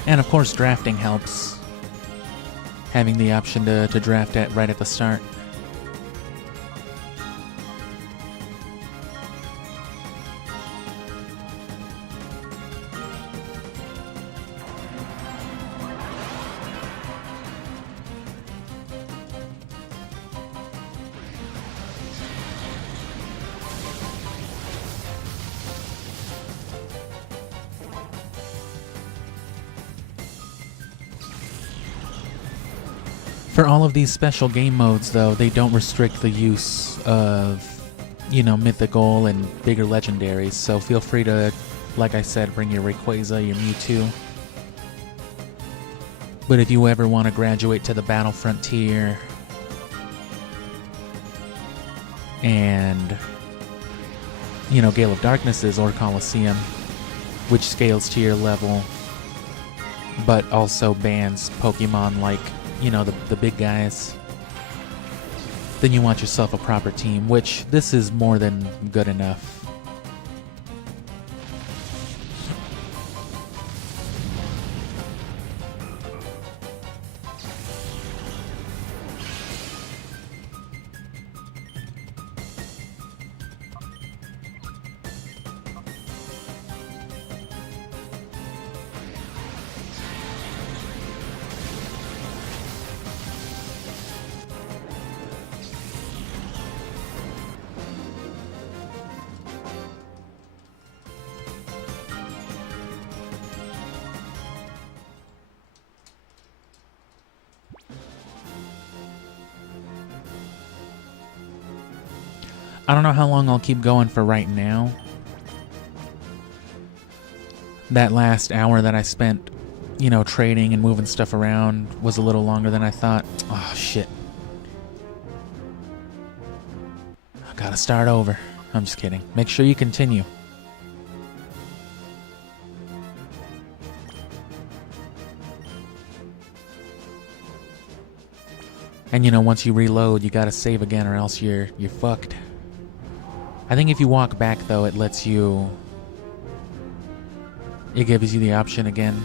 And of course drafting helps. Having the option to draft right at the start. For all of these special game modes, though, they don't restrict the use of, mythical and bigger legendaries, so feel free to, like I said, bring your Rayquaza, your Mewtwo. But if you ever want to graduate to the Battle Frontier and, Gale of Darknesses or Coliseum, which scales to your level, but also bans Pokemon like the big guys, then you want yourself a proper team, which this is more than good enough. I don't know how long I'll keep going for right now. That last hour that I spent, you know, trading and moving stuff around was a little longer than I thought. Oh, shit. I gotta start over. I'm just kidding. Make sure you continue. And you know, once you reload, you gotta save again or else you're fucked. I think if you walk back though, it lets you... It gives you the option again.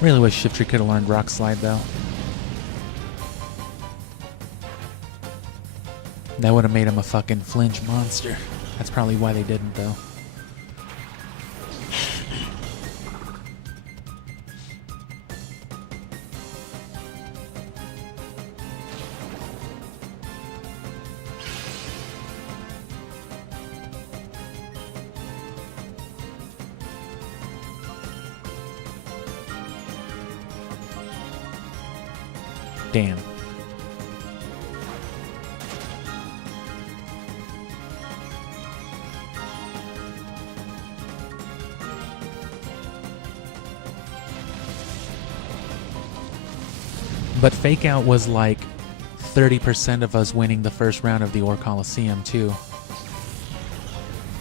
Really wish Shiftry could have learned Rock Slide though. That would have made him a fucking flinch monster. That's probably why they didn't though. Damn. But Fake Out was like 30% of us winning the first round of the Ore Coliseum too.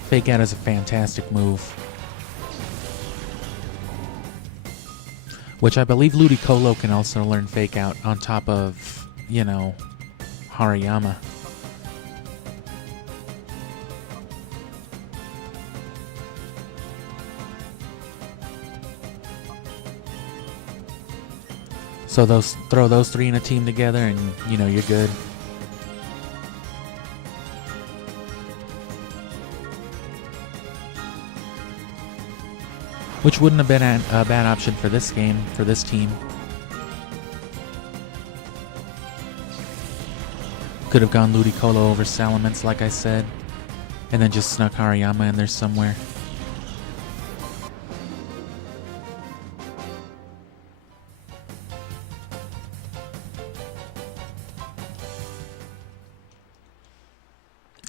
Fake Out is a fantastic move. Which I believe Ludicolo can also learn Fake Out on top of, you know, Hariyama. So throw those three in a team together and, you know, you're good. Which wouldn't have been a bad option for this game, for this team. Could have gone Ludicolo over Salamence, like I said, and then just snuck Hariyama in there somewhere.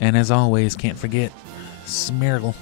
And as always, can't forget Smeargle.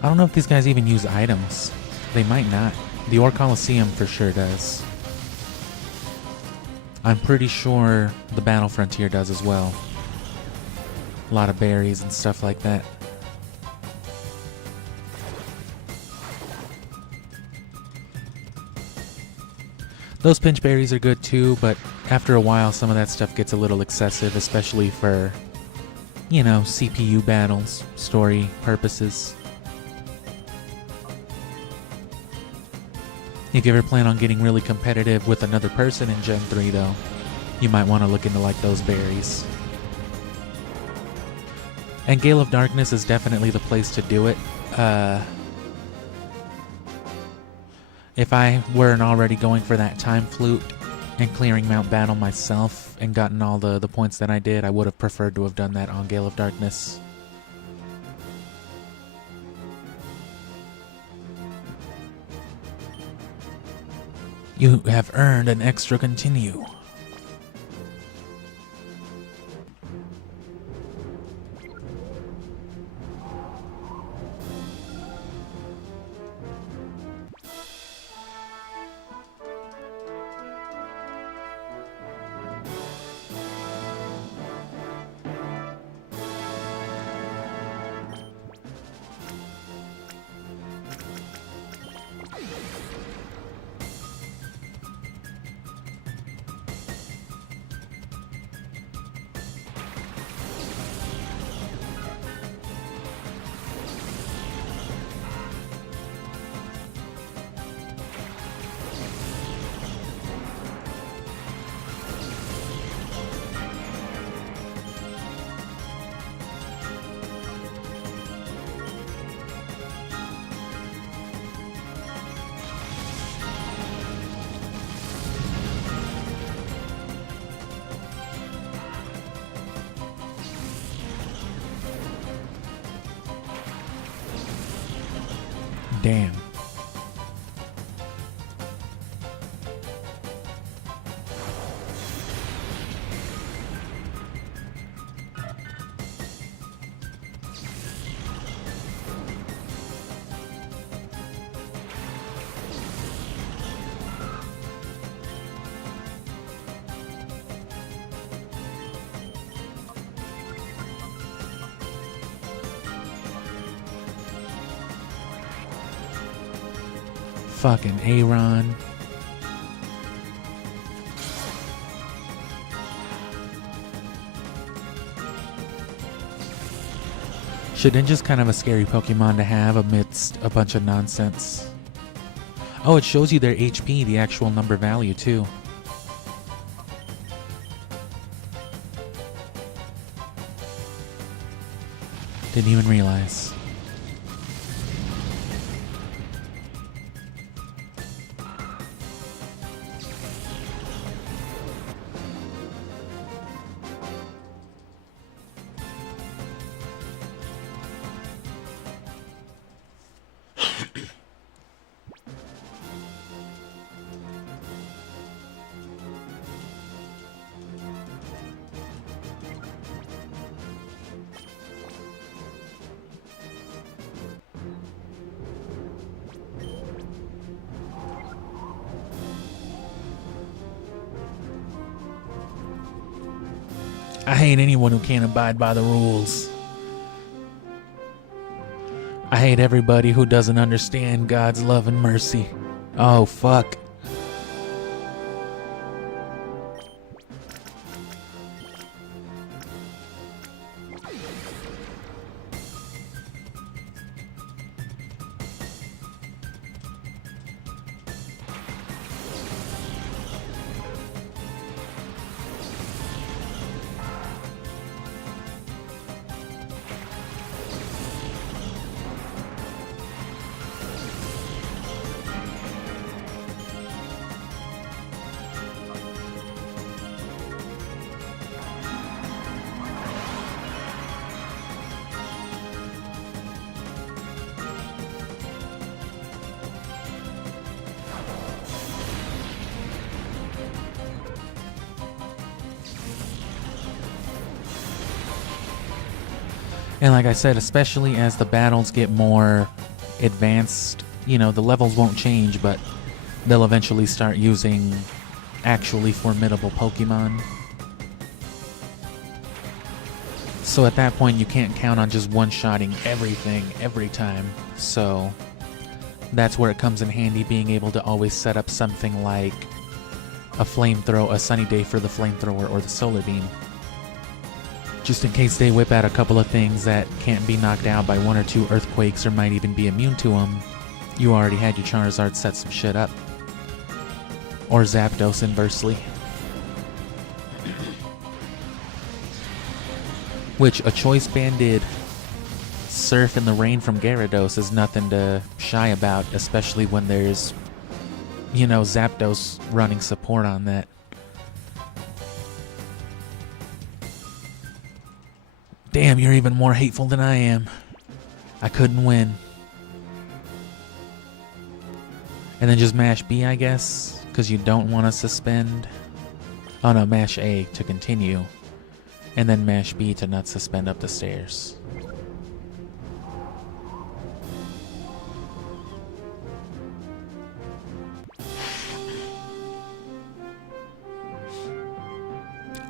I don't know if these guys even use items. They might not. The Ore Coliseum for sure does. I'm pretty sure the Battle Frontier does as well. A lot of berries and stuff like that. Those pinch berries are good too, but after a while some of that stuff gets a little excessive, especially for, you know, CPU battles, story purposes. If you ever plan on getting really competitive with another person in Gen 3 though, you might want to look into like those berries. And Gale of Darkness is definitely the place to do it. If I weren't already going for that time flute and clearing Mount Battle myself and gotten all the points that I did, I would have preferred to have done that on Gale of Darkness. You have earned an extra continue. Damn. Fucking Aaron. Shedinja's kind of a scary Pokemon to have amidst a bunch of nonsense. Oh, it shows you their HP, the actual number value too. Didn't even realize. I hate anyone who can't abide by the rules. I hate everybody who doesn't understand God's love and mercy. Oh, fuck. And like I said, especially as the battles get more advanced, you know, the levels won't change, but they'll eventually start using actually formidable Pokemon. So at that point, you can't count on just one-shotting everything every time. So that's where it comes in handy, being able to always set up something like a flamethrower, a sunny day for the flamethrower or the solar beam. Just in case they whip out a couple of things that can't be knocked out by 1 or 2 earthquakes or might even be immune to them, you already had your Charizard set some shit up. Or Zapdos inversely. Which a choice banded Surf in the Rain from Gyarados is nothing to shy about, especially when there's, you know, Zapdos running support on that. Damn, you're even more hateful than I am. I couldn't win. And then just mash B, I guess, because you don't want to suspend. Oh no, mash A to continue. And then mash B to not suspend up the stairs.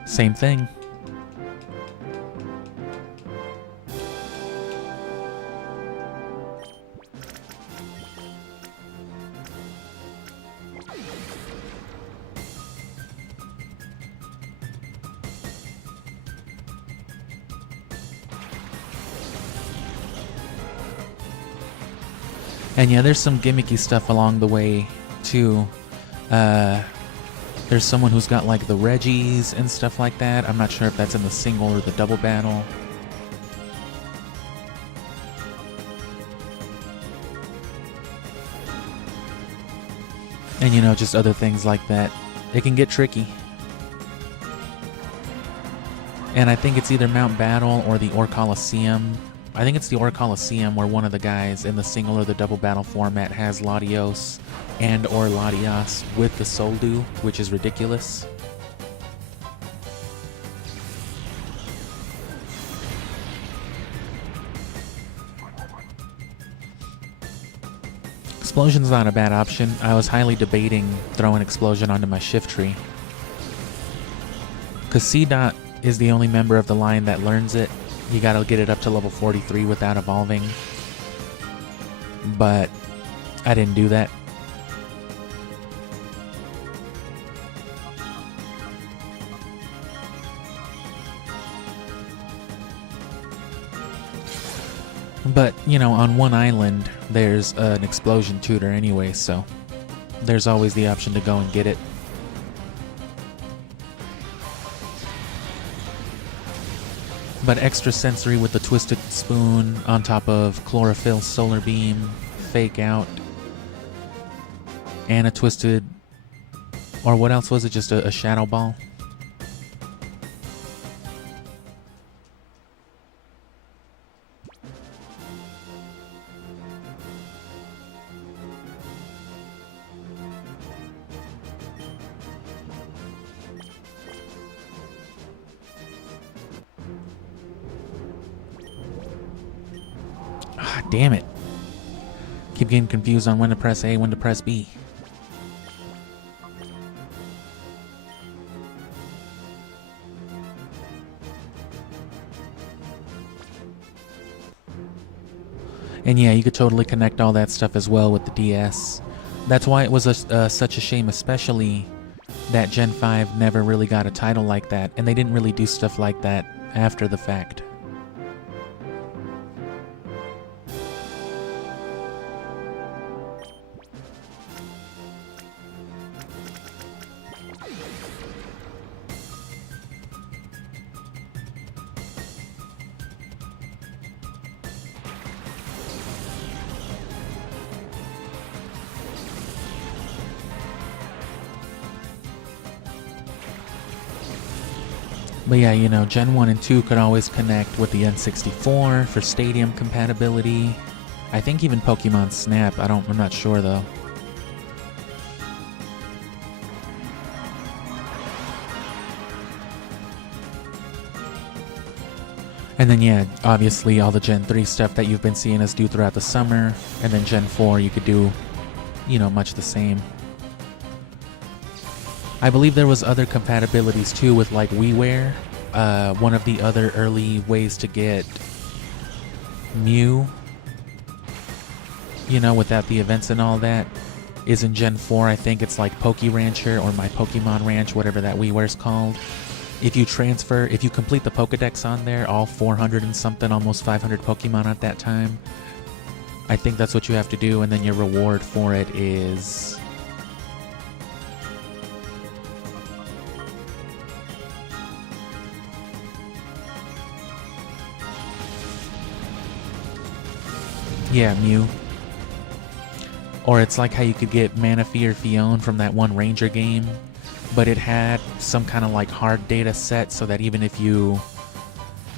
Same thing. And yeah, there's some gimmicky stuff along the way, too. There's someone who's got, like, the Reggies and stuff like that. I'm not sure if that's in the single or the double battle. And, you know, just other things like that. It can get tricky. And I think it's either Mount Battle or the Ore Coliseum. I think it's the Ore Coliseum where one of the guys in the single or the double battle format has Latios and or Latias with the Soul Dew, which is ridiculous. Explosion's not a bad option. I was highly debating throwing Explosion onto my Shift Tree, because C-Dot is the only member of the line that learns it. You gotta get it up to level 43 without evolving. But I didn't do that. But, you know, on one island, there's an Explosion tutor anyway, so there's always the option to go and get it. But extra sensory with the Twisted Spoon on top of Chlorophyll, Solar Beam, Fake Out, and a Twisted, or what else was it, just a Shadow Ball? Damn it. Keep getting confused on when to press A, when to press B. And yeah, you could totally connect all that stuff as well with the DS. That's why it was such a shame, especially that Gen 5 never really got a title like that, and they didn't really do stuff like that after the fact. But yeah, you know, Gen 1 and 2 could always connect with the N64 for stadium compatibility. I think even Pokemon Snap, I'm not sure though. And then yeah, obviously all the Gen 3 stuff that you've been seeing us do throughout the summer, and then Gen 4 you could do, you know, much the same. I believe there was other compatibilities too with like WiiWare. One of the other early ways to get Mew, you know, without the events and all that, is in Gen 4. I think it's like Poke Rancher or My Pokemon Ranch, whatever that WiiWare's called. If you complete the Pokedex on there, all 400 and something, almost 500 Pokemon at that time, I think that's what you have to do, and then your reward for it is... yeah, Mew. Or it's like how you could get Manaphy or Fion from that one Ranger game, but it had some kind of like hard data set so that even if you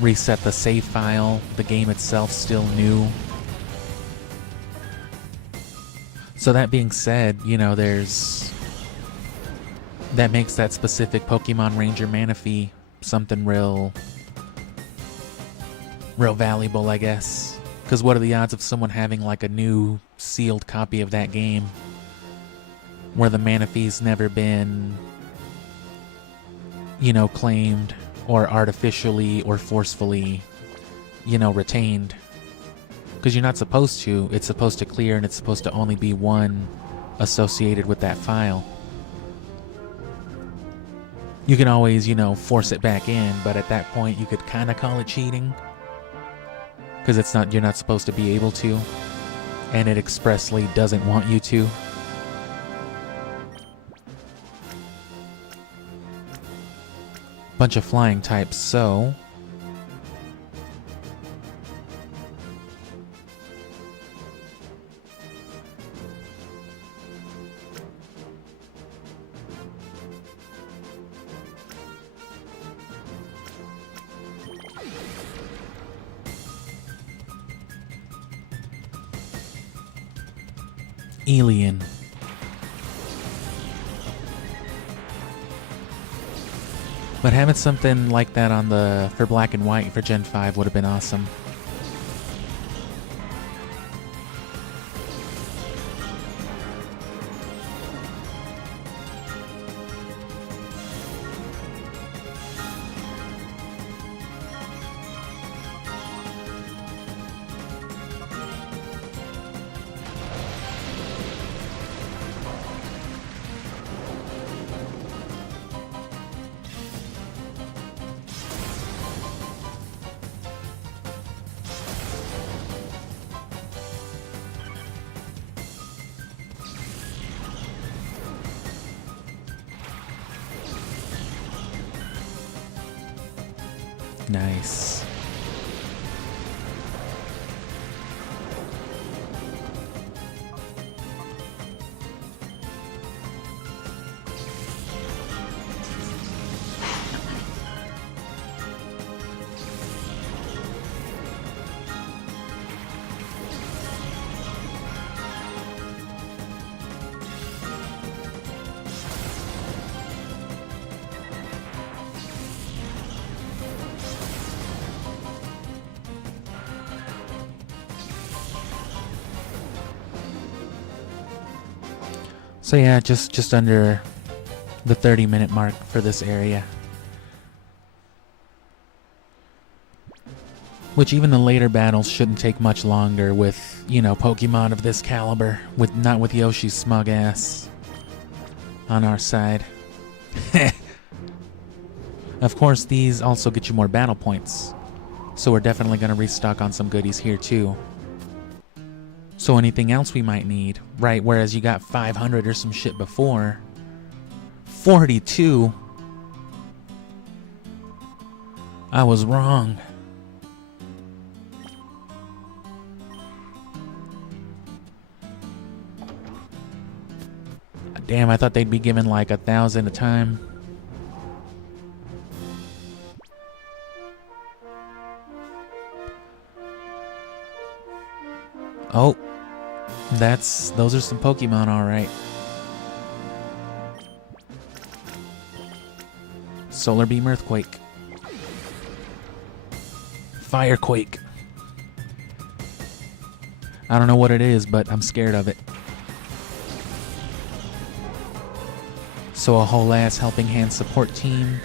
reset the save file, the game itself still knew. So that being said, you know, that makes that specific Pokemon Ranger Manaphy something real valuable, I guess. Because what are the odds of someone having like a new sealed copy of that game where the Manaphy's never been, you know, claimed or artificially or forcefully, you know, retained? Because you're not supposed to. It's supposed to clear, and it's supposed to only be one associated with that file. You can always, you know, force it back in, but at that point you could kind of call it cheating. Because you're not supposed to be able to, and it expressly doesn't want you to. Bunch of flying types, so... Alien. But having something like that for Black and White for Gen 5 would have been awesome. Nice. So yeah, just under the 30-minute mark for this area. Which even the later battles shouldn't take much longer with, you know, Pokemon of this caliber, not with Yoshi's smug ass on our side. Of course, these also get you more battle points, so we're definitely going to restock on some goodies here too. So anything else we might need, right? Whereas you got 500 or some shit before, 42. I was wrong. Damn, I thought they'd be giving like 1,000 a time. Oh. Those are some Pokemon, alright. Solar Beam Earthquake. Firequake. I don't know what it is, but I'm scared of it. So a whole ass helping hand support team.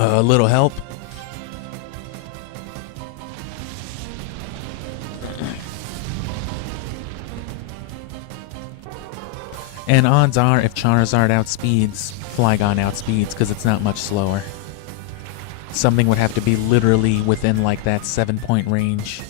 A little help. And odds are, if Charizard outspeeds, Flygon outspeeds, because it's not much slower. Something would have to be literally within like that 7-point range.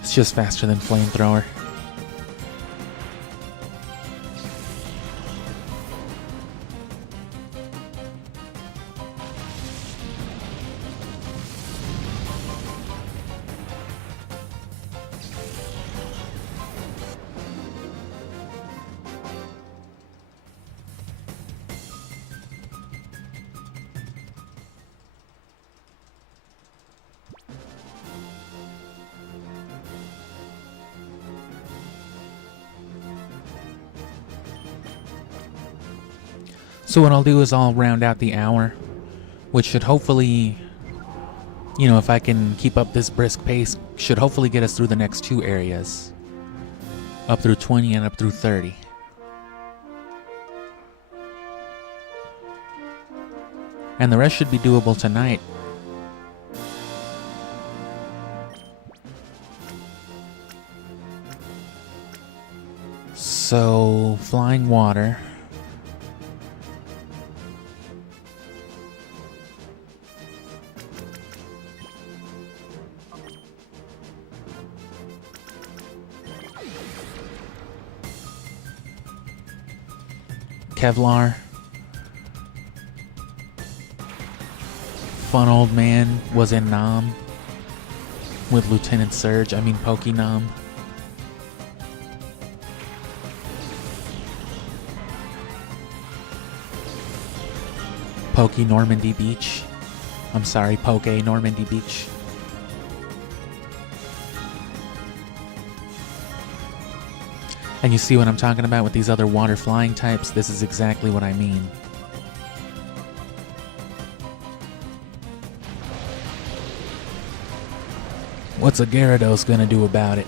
It's just faster than flamethrower. So what I'll do is I'll round out the hour, which should hopefully, you know, if I can keep up this brisk pace, should hopefully get us through the next 2 areas. Up through 20 and up through 30. And the rest should be doable tonight. So, flying water. Kevlar. Fun Old Man was in Nom with Lieutenant Surge, Pokenom. Poke Normandy Beach. I'm sorry, Poke Normandy Beach. And you see what I'm talking about with these other water flying types? This is exactly what I mean. What's a Gyarados gonna do about it?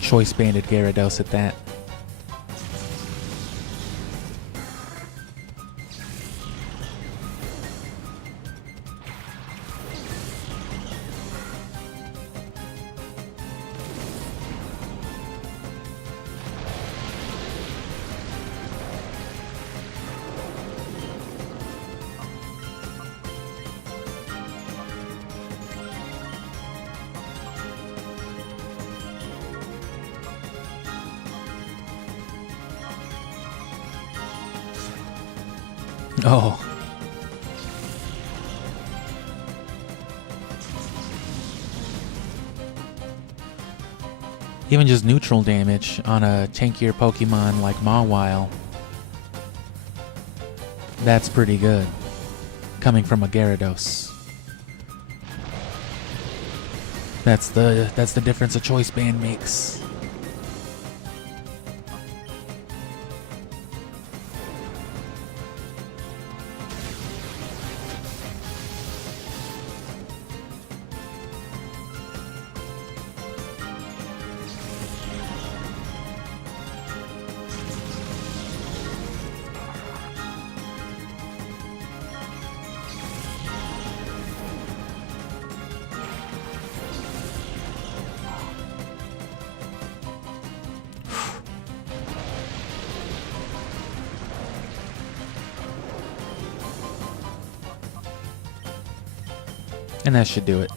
Choice banded Gyarados at that. Oh. Even just neutral damage on a tankier Pokemon like Mawile, that's pretty good, coming from a Gyarados. That's the difference a choice band makes. And that should do it.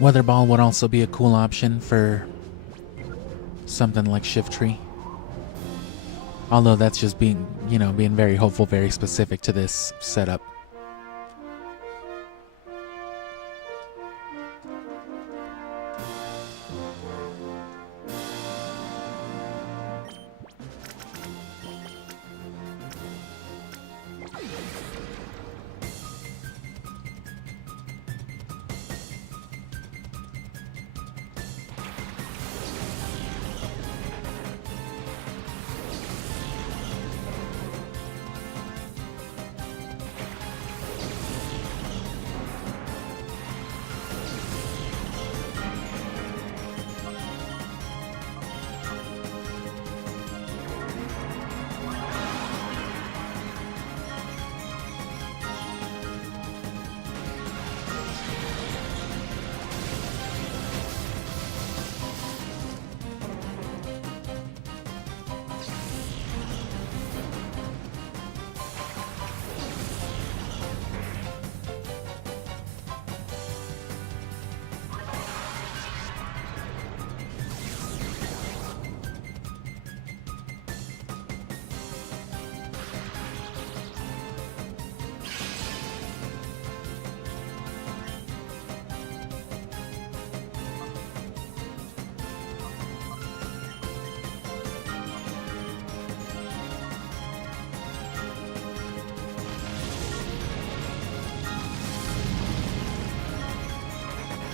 Weather ball would also be a cool option for something like shift tree. Although that's just being, being very hopeful, very specific to this setup.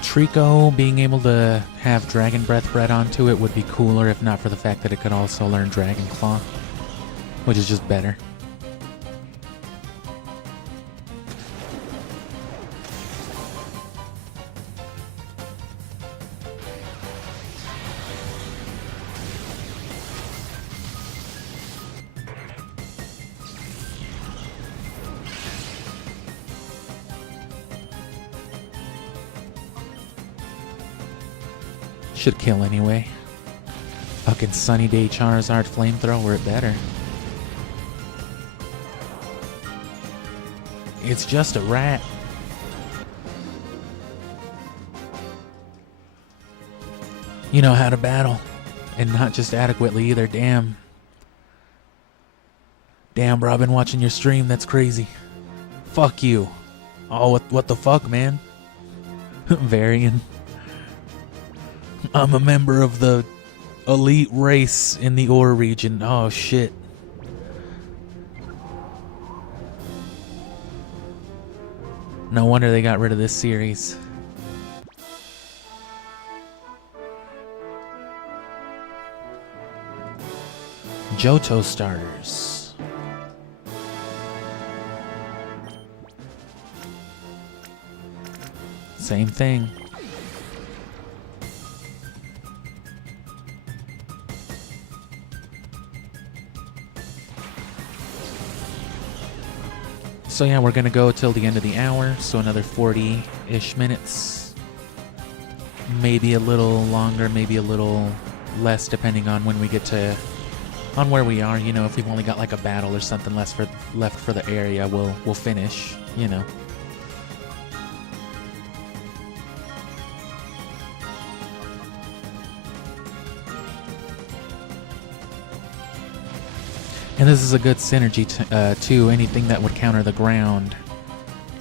Trico being able to have Dragon Breath bred onto it would be cooler if not for the fact that it could also learn Dragon Claw, which is just better. Should kill anyway. Fucking Sunny Day Charizard Flamethrower it better. It's just a rat. You know how to battle. And not just adequately either, damn. Damn, bro, I've been watching your stream, that's crazy. Fuck you. Oh, what the fuck, man? Varian. I'm a member of the elite race in the Ore region. Oh, shit. No wonder they got rid of this series. Johto starters. Same thing. So yeah, we're gonna go till the end of the hour, so another 40-ish minutes. Maybe a little longer, maybe a little less, depending on when we get to, on where we are. You know, if we've only got like a battle or something left for the area, we'll finish. You know. And this is a good synergy too. Anything that would counter the ground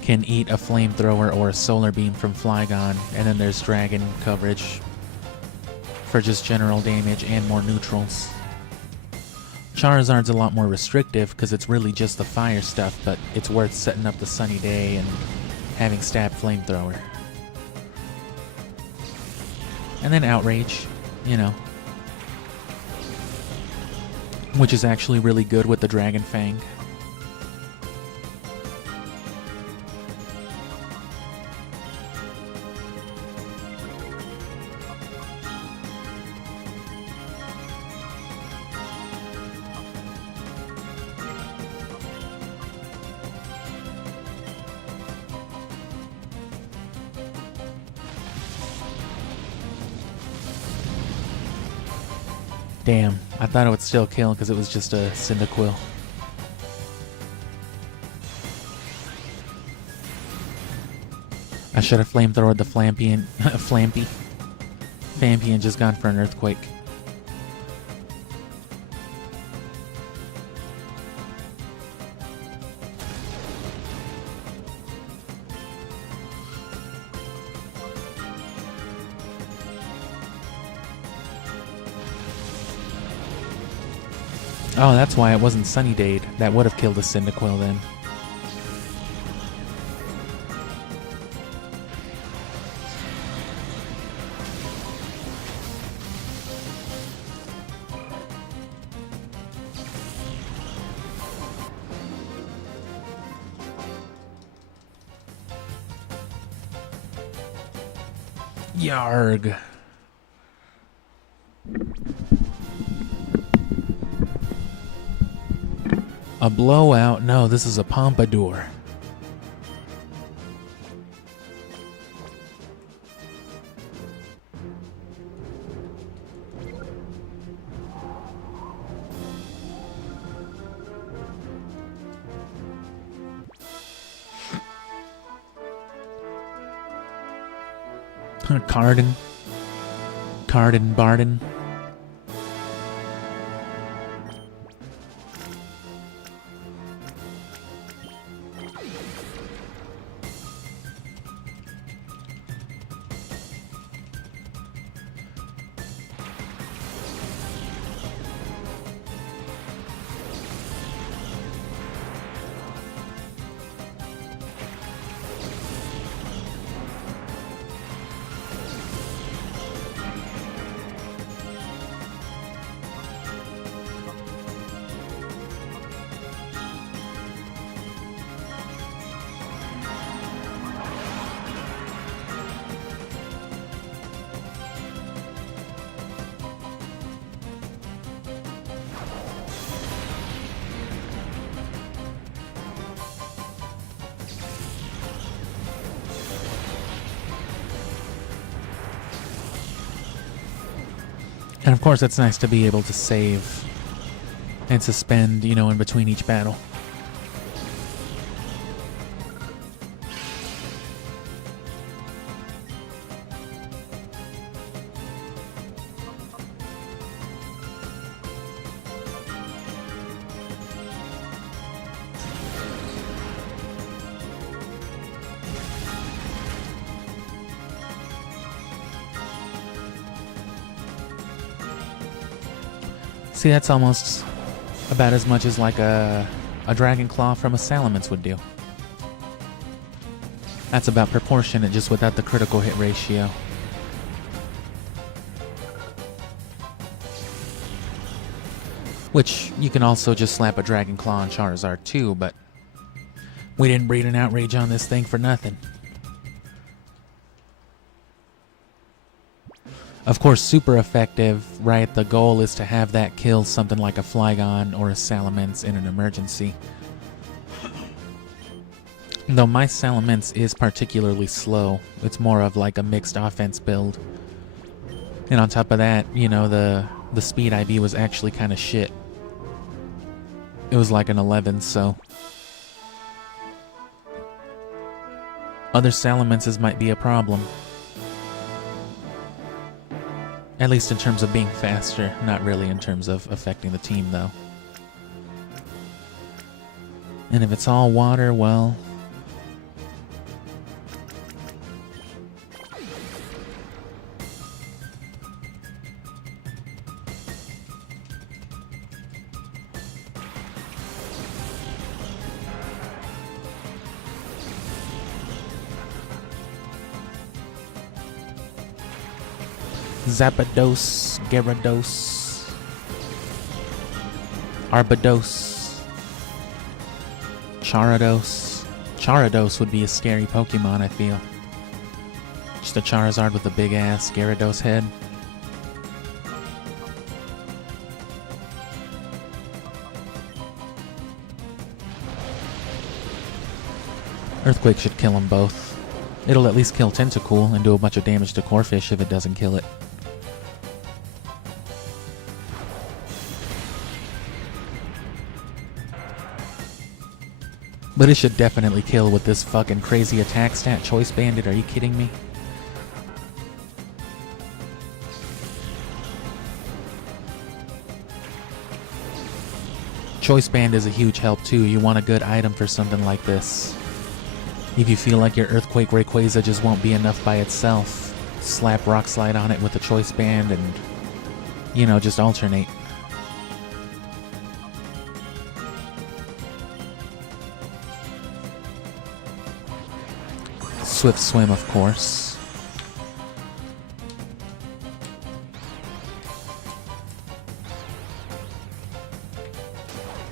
can eat a flamethrower or a solar beam from Flygon, and then there's dragon coverage for just general damage and more neutrals. Charizard's a lot more restrictive because it's really just the fire stuff, but it's worth setting up the Sunny Day and having stab flamethrower. And then Outrage. you know. Which is actually really good with the Dragon Fang. Damn, I thought it would still kill because it was just a Cyndaquil. I should have flamethrowed the Flampian, Fampi and just gone for an Earthquake. Oh, that's why it wasn't Sunny Dade. That would have killed the Cyndaquil then. Yarg. A blowout? No, this is a Pompadour. Carden Barden. And of course, it's nice to be able to save and suspend, you know, in between each battle. See, that's almost about as much as like a Dragon Claw from a Salamence would do. That's about proportionate, just without the critical hit ratio. Which, you can also just slap a Dragon Claw on Charizard too, but we didn't breed an Outrage on this thing for nothing. Of course, super effective, right? The goal is to have that kill something like a Flygon or a Salamence in an emergency. Though my Salamence is particularly slow. It's more of like a mixed offense build. And on top of that, you know, the speed IB was actually kind of shit. It was like an 11, so... other Salamences might be a problem. At least in terms of being faster, not really in terms of affecting the team, though. And if it's all water, well... Zapdos, Gyarados, Arbudos, Charados. Charados would be a scary Pokemon, I feel. Just a Charizard with a big ass Gyarados head. Earthquake should kill them both. It'll at least kill Tentacool and do a bunch of damage to Corphish if it doesn't kill it. But it should definitely kill with this fucking crazy attack stat. Choice Bandit, are you kidding me? Choice Band is a huge help too. You want a good item for something like this. If you feel like your Earthquake Rayquaza just won't be enough by itself, slap Rock Slide on it with a Choice Band and, you know, just alternate. Swift Swim, of course.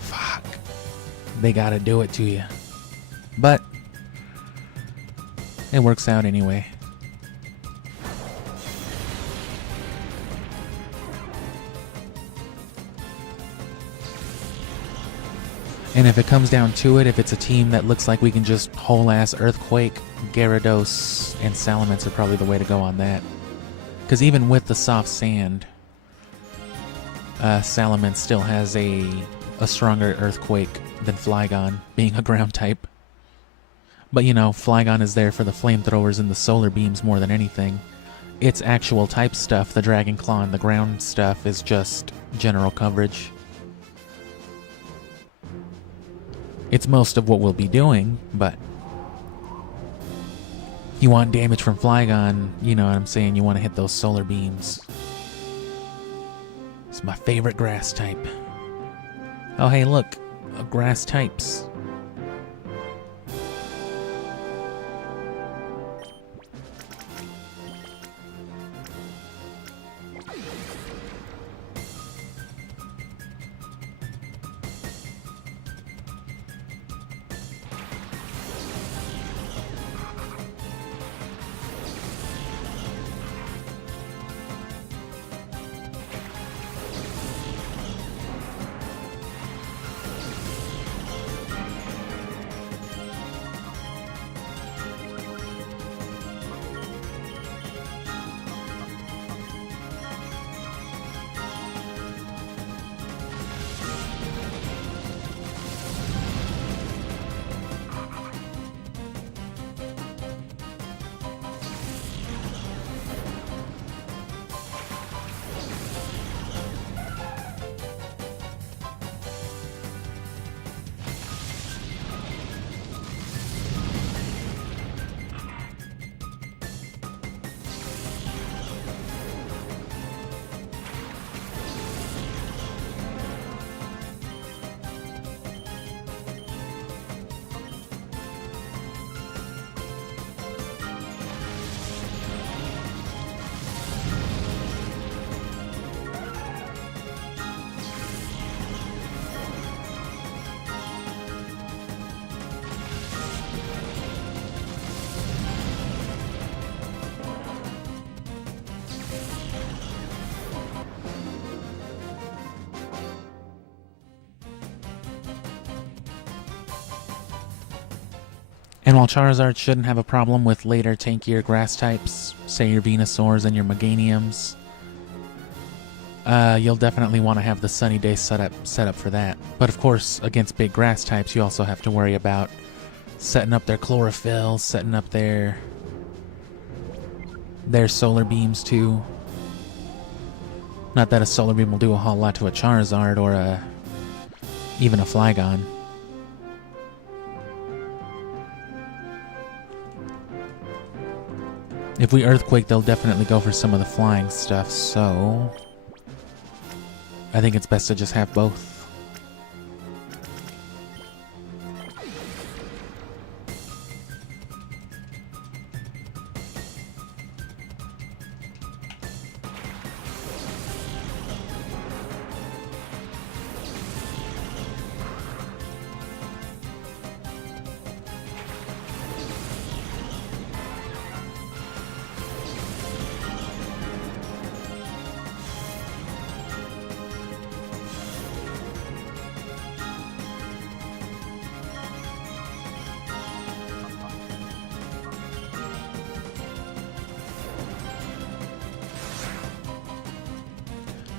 Fuck. They gotta do it to you. But it works out anyway. And if it comes down to it, if it's a team that looks like we can just whole-ass Earthquake, Gyarados, and Salamence are probably the way to go on that. Because even with the soft sand, Salamence still has a stronger Earthquake than Flygon, being a ground type. But you know, Flygon is there for the flamethrowers and the solar beams more than anything. Its actual type stuff, the Dragon Claw and the ground stuff, is just general coverage. It's most of what we'll be doing, but you want damage from Flygon, you know what I'm saying, you want to hit those solar beams. It's my favorite grass type. Oh hey look, grass types. And while Charizard shouldn't have a problem with later tankier grass types, say your Venusaurs and your Meganiums, you'll definitely want to have the Sunny Day set up for that. But of course, against big grass types, you also have to worry about setting up their Chlorophyll, setting up their Solar Beams too. Not that a Solar Beam will do a whole lot to a Charizard or even a Flygon. If we Earthquake, they'll definitely go for some of the flying stuff, so I think it's best to just have both.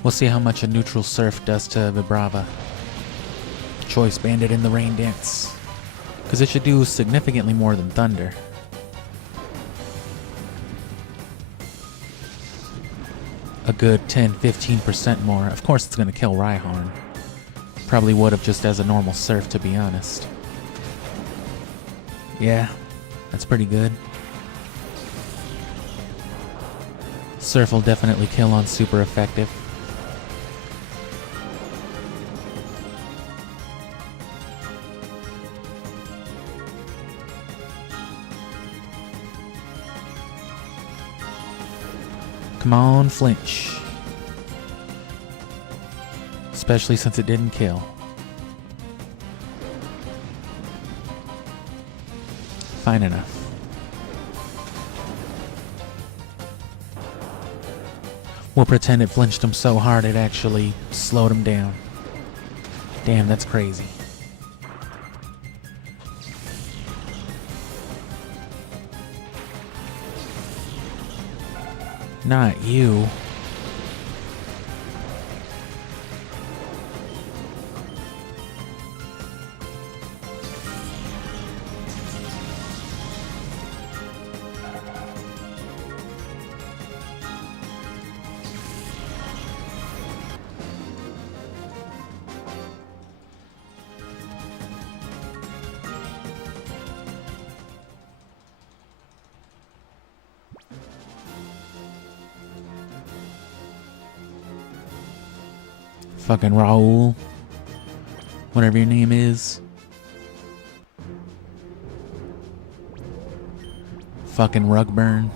We'll see how much a neutral surf does to Vibrava. Choice Bandit in the Rain Dance. Because it should do significantly more than Thunder. A good 10-15% more. Of course it's going to kill Rhyhorn. Probably would have just as a normal surf, to be honest. Yeah, that's pretty good. Surf will definitely kill on super effective. Come on, flinch. Especially since it didn't kill. Fine enough. We'll pretend it flinched him so hard it actually slowed him down. Damn, that's crazy. Not you. Fucking Raul. Whatever your name is. Fucking Rugburn.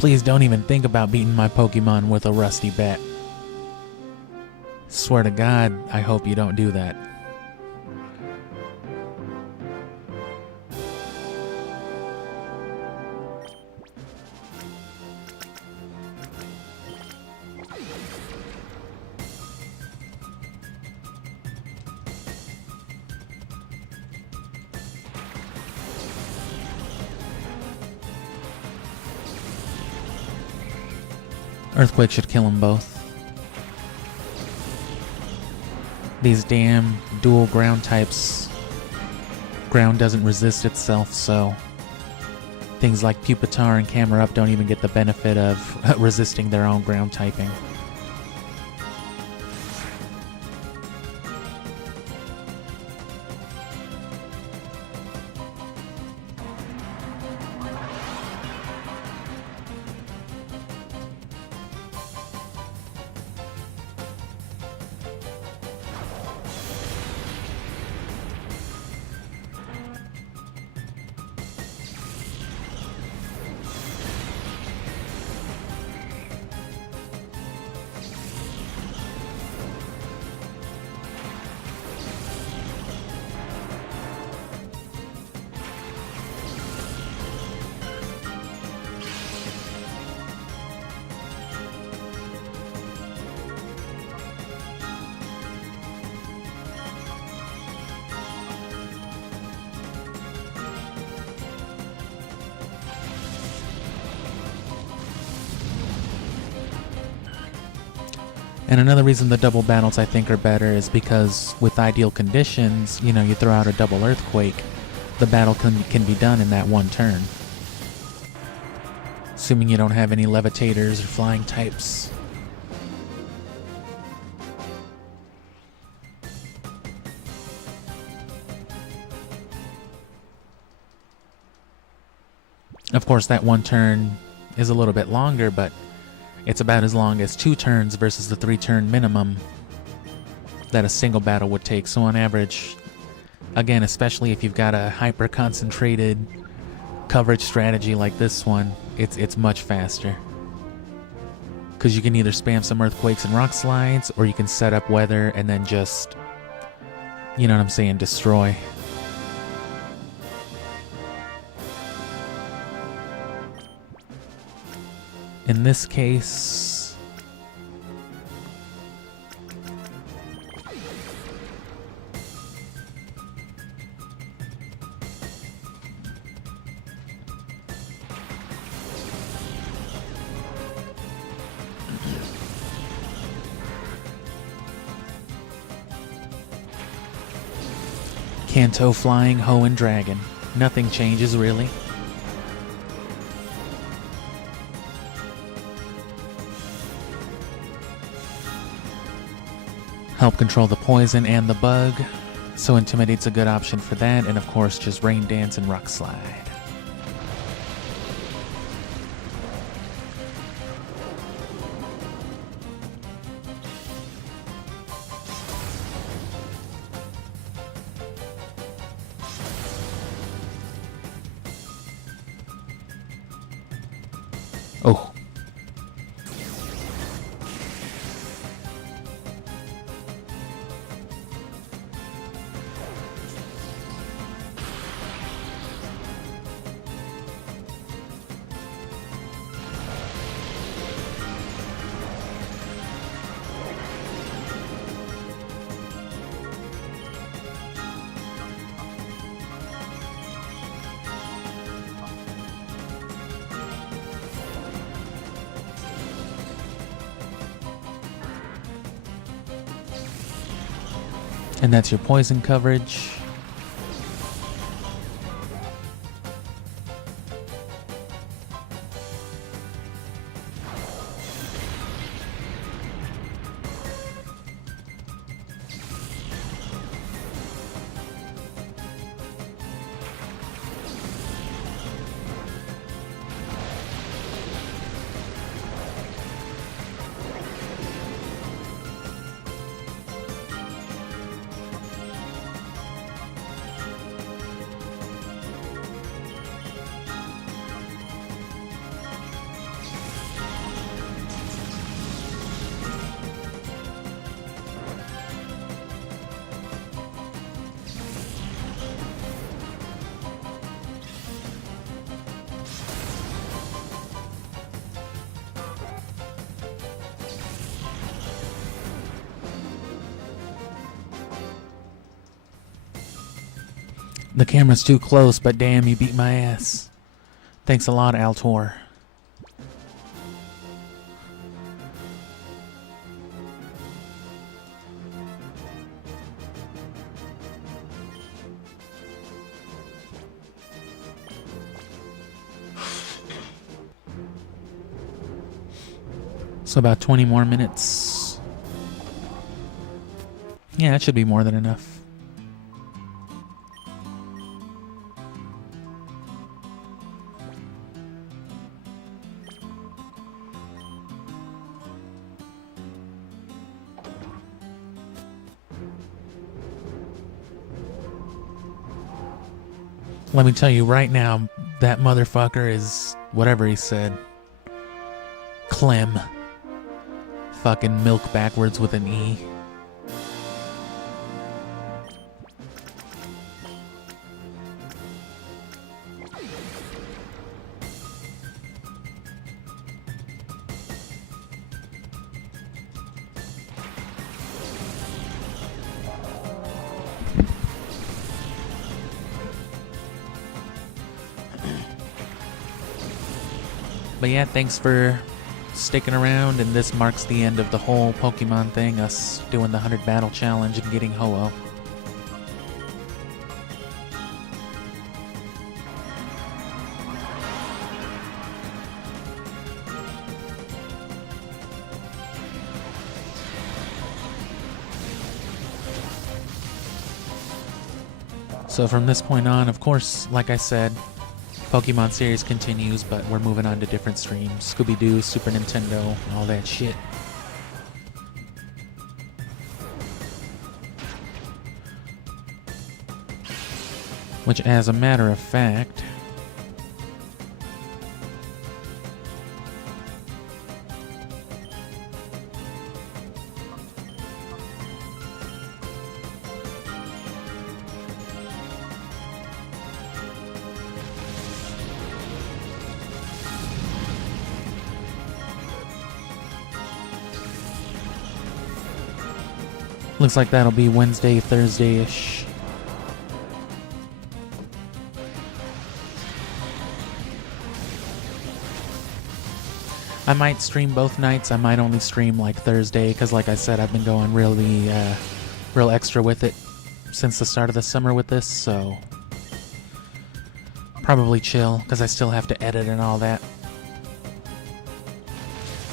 Please don't even think about beating my Pokemon with a rusty bat. Swear to God, I hope you don't do that. Earthquake should kill them both. These damn dual ground types. Ground doesn't resist itself, so things like Pupitar and Camerupt don't even get the benefit of resisting their own ground typing. And another reason the double battles I think are better is because with ideal conditions, you know, you throw out a double earthquake, the battle can be done in that one turn. Assuming you don't have any levitators or flying types. Of course, that one turn is a little bit longer, but it's about as long as 2 turns versus the 3-turn minimum that a single battle would take. So on average, again, especially if you've got a hyper-concentrated coverage strategy like this one, it's much faster. Because you can either spam some earthquakes and rock slides, or you can set up weather and then just, you know what I'm saying, destroy. In this case, Kanto, Flying, Ho, and Dragon. Nothing changes, really. Help control the poison and the bug, so Intimidate's a good option for that, and of course just Rain Dance and Rock Slide. Oh. And that's your poison coverage. The camera's too close, but damn, you beat my ass. Thanks a lot, Altor. So about 20 more minutes. Yeah, that should be more than enough. Let me tell you right now, that motherfucker is whatever he said. Clem. Fucking milk backwards with an E. But yeah, thanks for sticking around, and this marks the end of the whole Pokemon thing, us doing the 100 battle challenge and getting Ho-Oh. So from this point on, of course, like I said, Pokemon series continues, but we're moving on to different streams. Scooby-Doo, Super Nintendo, all that shit. Which, as a matter of fact, looks like that'll be Wednesday, Thursday-ish. I might stream both nights. I might only stream like Thursday, because like I said, I've been going really, real extra with it. since the start of the summer with this, so probably chill, because I still have to edit and all that.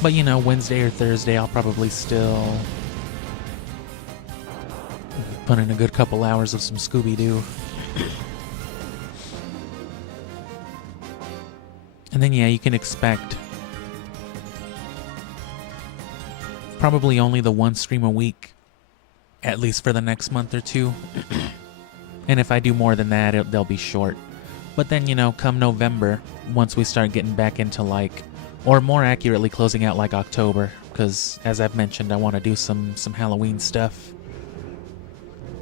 But you know, Wednesday or Thursday I'll probably still put in a good couple hours of some Scooby-Doo. And then yeah, you can expect probably only the one stream a week, at least for the next month or two. And if I do more than that, they'll be short. But then, you know, come November, once we start getting back into like, or more accurately closing out like October, because as I've mentioned, I want to do some Halloween stuff.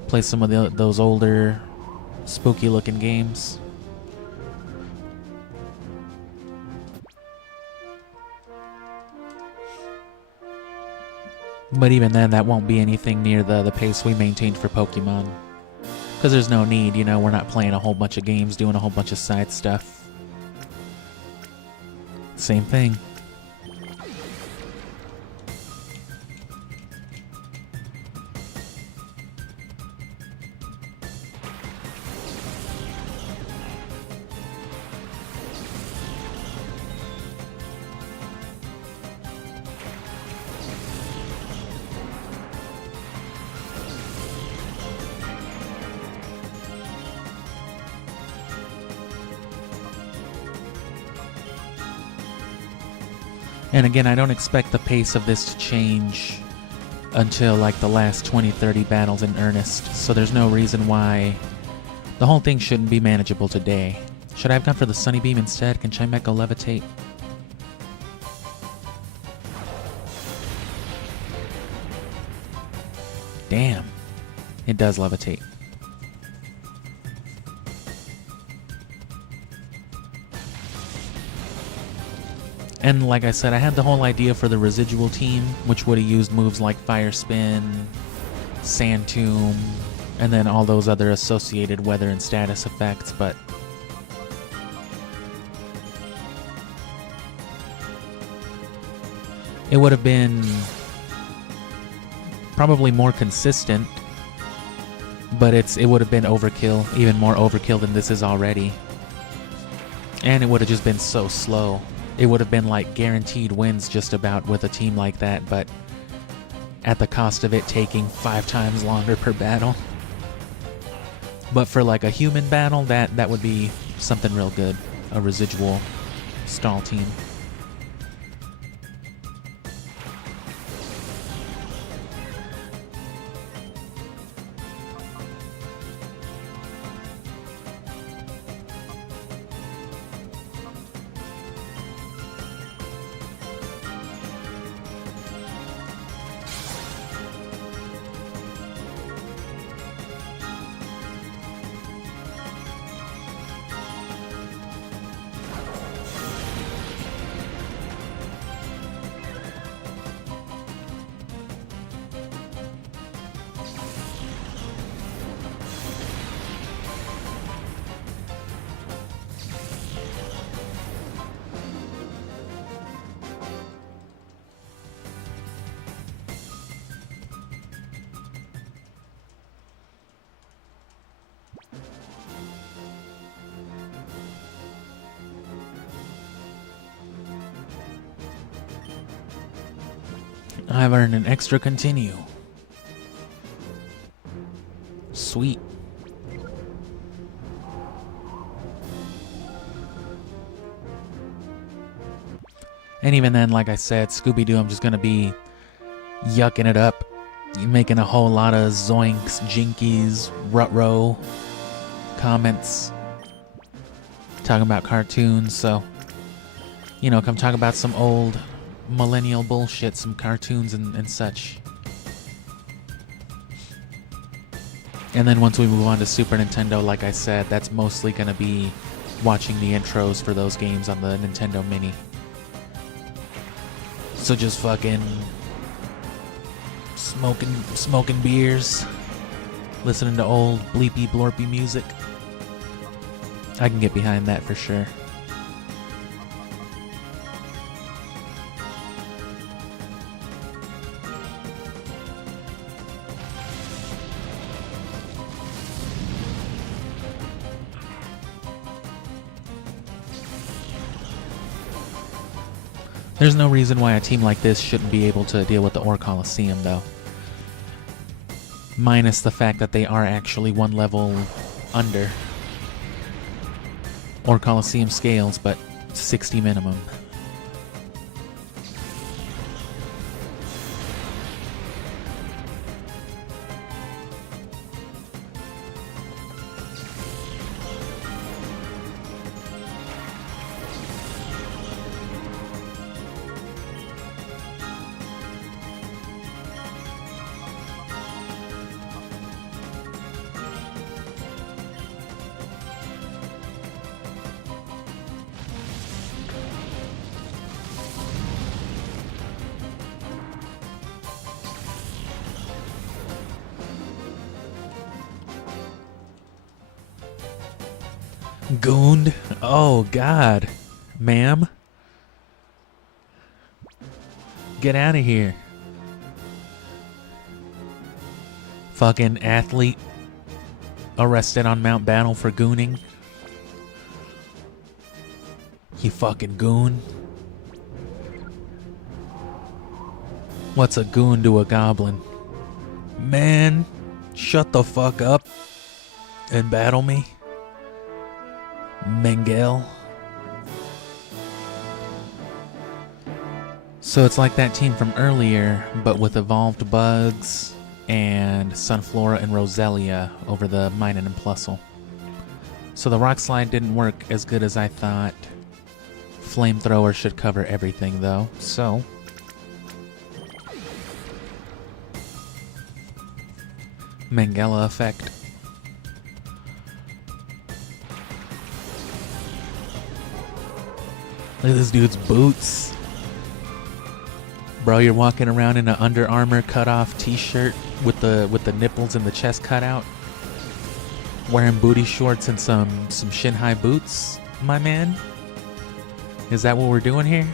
Play some of those older, spooky looking games. But even then, that won't be anything near the pace we maintained for Pokemon. Because there's no need, you know, we're not playing a whole bunch of games, doing a whole bunch of side stuff. Same thing. And again, I don't expect the pace of this to change until like the last 20-30 battles in earnest, so there's no reason why the whole thing shouldn't be manageable today. Should I have gone for the Sunny Beam instead? Can Chimecho levitate? Damn, it does levitate. And like I said, I had the whole idea for the residual team, which would have used moves like Fire Spin, Sand Tomb, and then all those other associated weather and status effects, but it would have been probably more consistent, but it would have been overkill, even more overkill than this is already. And it would have just been so slow. It would have been like guaranteed wins just about with a team like that, but at the cost of it taking 5 times longer per battle. But for like a human battle, that would be something real good. A residual stall team. I've earned an extra continue. Sweet. And even then, like I said, Scooby-Doo, I'm just going to be yucking it up, making a whole lot of zoinks, jinkies, rut-row comments, talking about cartoons, so, you know, come talk about some old millennial bullshit, some cartoons and such. And then once we move on to Super Nintendo, like I said, that's mostly going to be watching the intros for those games on the Nintendo Mini. So just fucking smoking beers, listening to old bleepy blorpy music. I can get behind that for sure. There's no reason why a team like this shouldn't be able to deal with the Ore Coliseum, though. Minus the fact that they are actually one level under Ore Coliseum scales, but 60 minimum. Gooned? Oh, God. Ma'am? Get out of here. Fucking athlete arrested on Mount Battle for gooning. You fucking goon. What's a goon to a goblin? Man, shut the fuck up and battle me. Mengele. So it's like that team from earlier, but with evolved bugs and Sunflora and Roselia over the Minun and Plusle. So the Rock Slide didn't work as good as I thought. Flamethrower should cover everything though, so... Mengele effect. Look at this dude's boots. Bro, you're walking around in an Under Armour cut-off t-shirt with the nipples and the chest cut out. Wearing booty shorts and some shin-high boots, my man? Is that what we're doing here?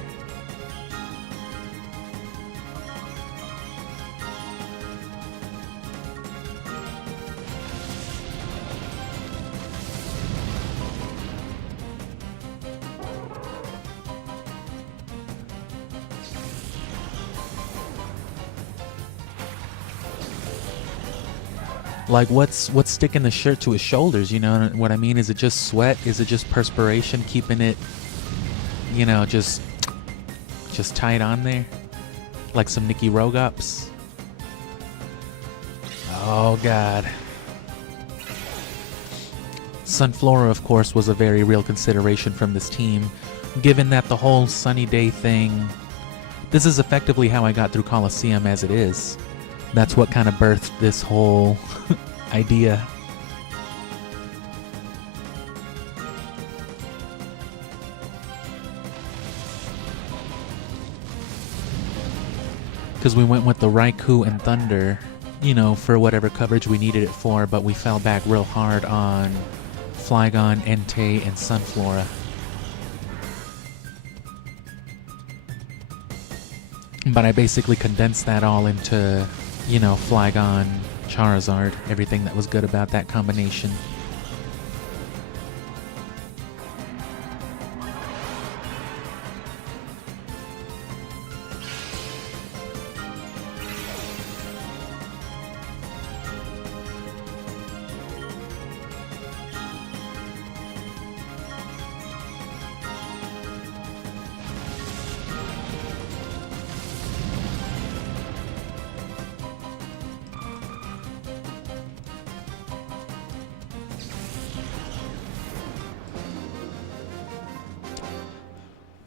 Like, what's sticking the shirt to his shoulders, you know what I mean? Is it just sweat? Is it just perspiration keeping it, you know, just tight on there? Like some Nicky Rogops? Oh, God. Sunflora, of course, was a very real consideration from this team, given that the whole sunny day thing... This is effectively how I got through Coliseum as it is. That's what kind of birthed this whole idea. Because we went with the Raikou and Thunder, you know, for whatever coverage we needed it for, but we fell back real hard on Flygon, Entei, and Sunflora. But I basically condensed that all into, you know, Flygon, Charizard, everything that was good about that combination.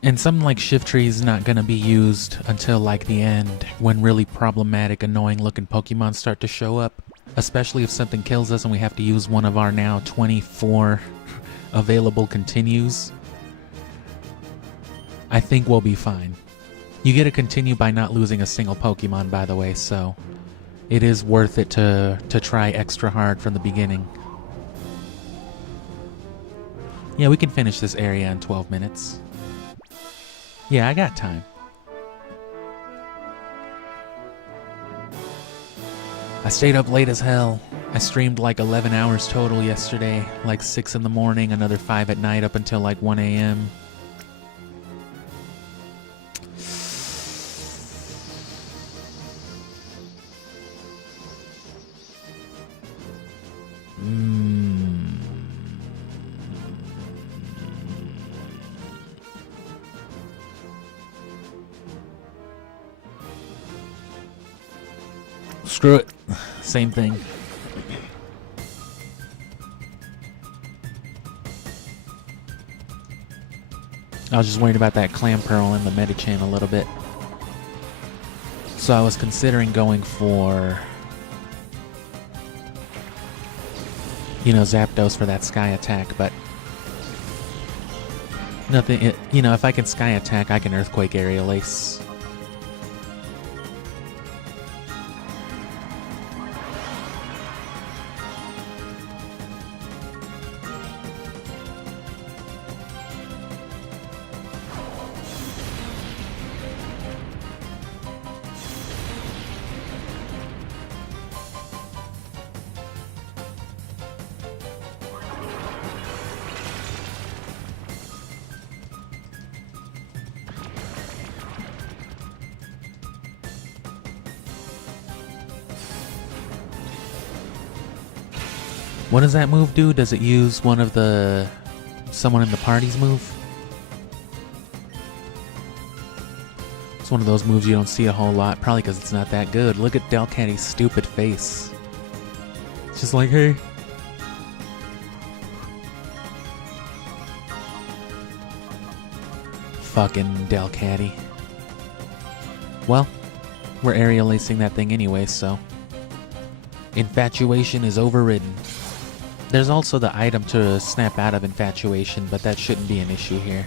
And something like Shiftry is not going to be used until like the end, when really problematic, annoying looking Pokemon start to show up. Especially if something kills us and we have to use one of our now 24 available continues. I think we'll be fine. You get a continue by not losing a single Pokemon, by the way, so it is worth it to try extra hard from the beginning. Yeah, we can finish this area in 12 minutes. Yeah, I got time. I stayed up late as hell. I streamed like 11 hours total yesterday, like 6 in the morning, another 5 at night up until like 1 a.m. Screw it. Same thing. I was just worried about that clam pearl in the meta chain a little bit. So I was considering going for, you know, Zapdos for that sky attack, but nothing, you know, if I can sky attack, I can Earthquake Aerial Ace. What does that move do? Does it use one of the someone in the party's move? It's one of those moves you don't see a whole lot, probably because it's not that good. Look at Delcatty's stupid face. It's just like, hey. Fucking Delcatty. Well, we're aerial lacing that thing anyway, so. Infatuation is overridden. There's also the item to snap out of Infatuation, but that shouldn't be an issue here.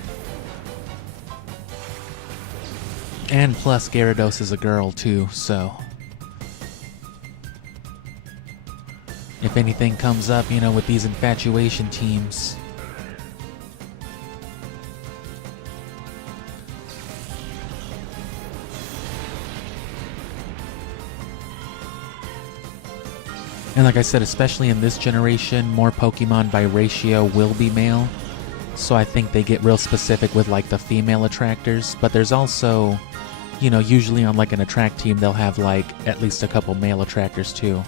And plus, Gyarados is a girl too, so... if anything comes up, you know, with these Infatuation teams... And like I said, especially in this generation, more Pokemon by ratio will be male. So I think they get real specific with like the female attractors. But there's also, you know, usually on like an attract team, they'll have like at least a couple male attractors too.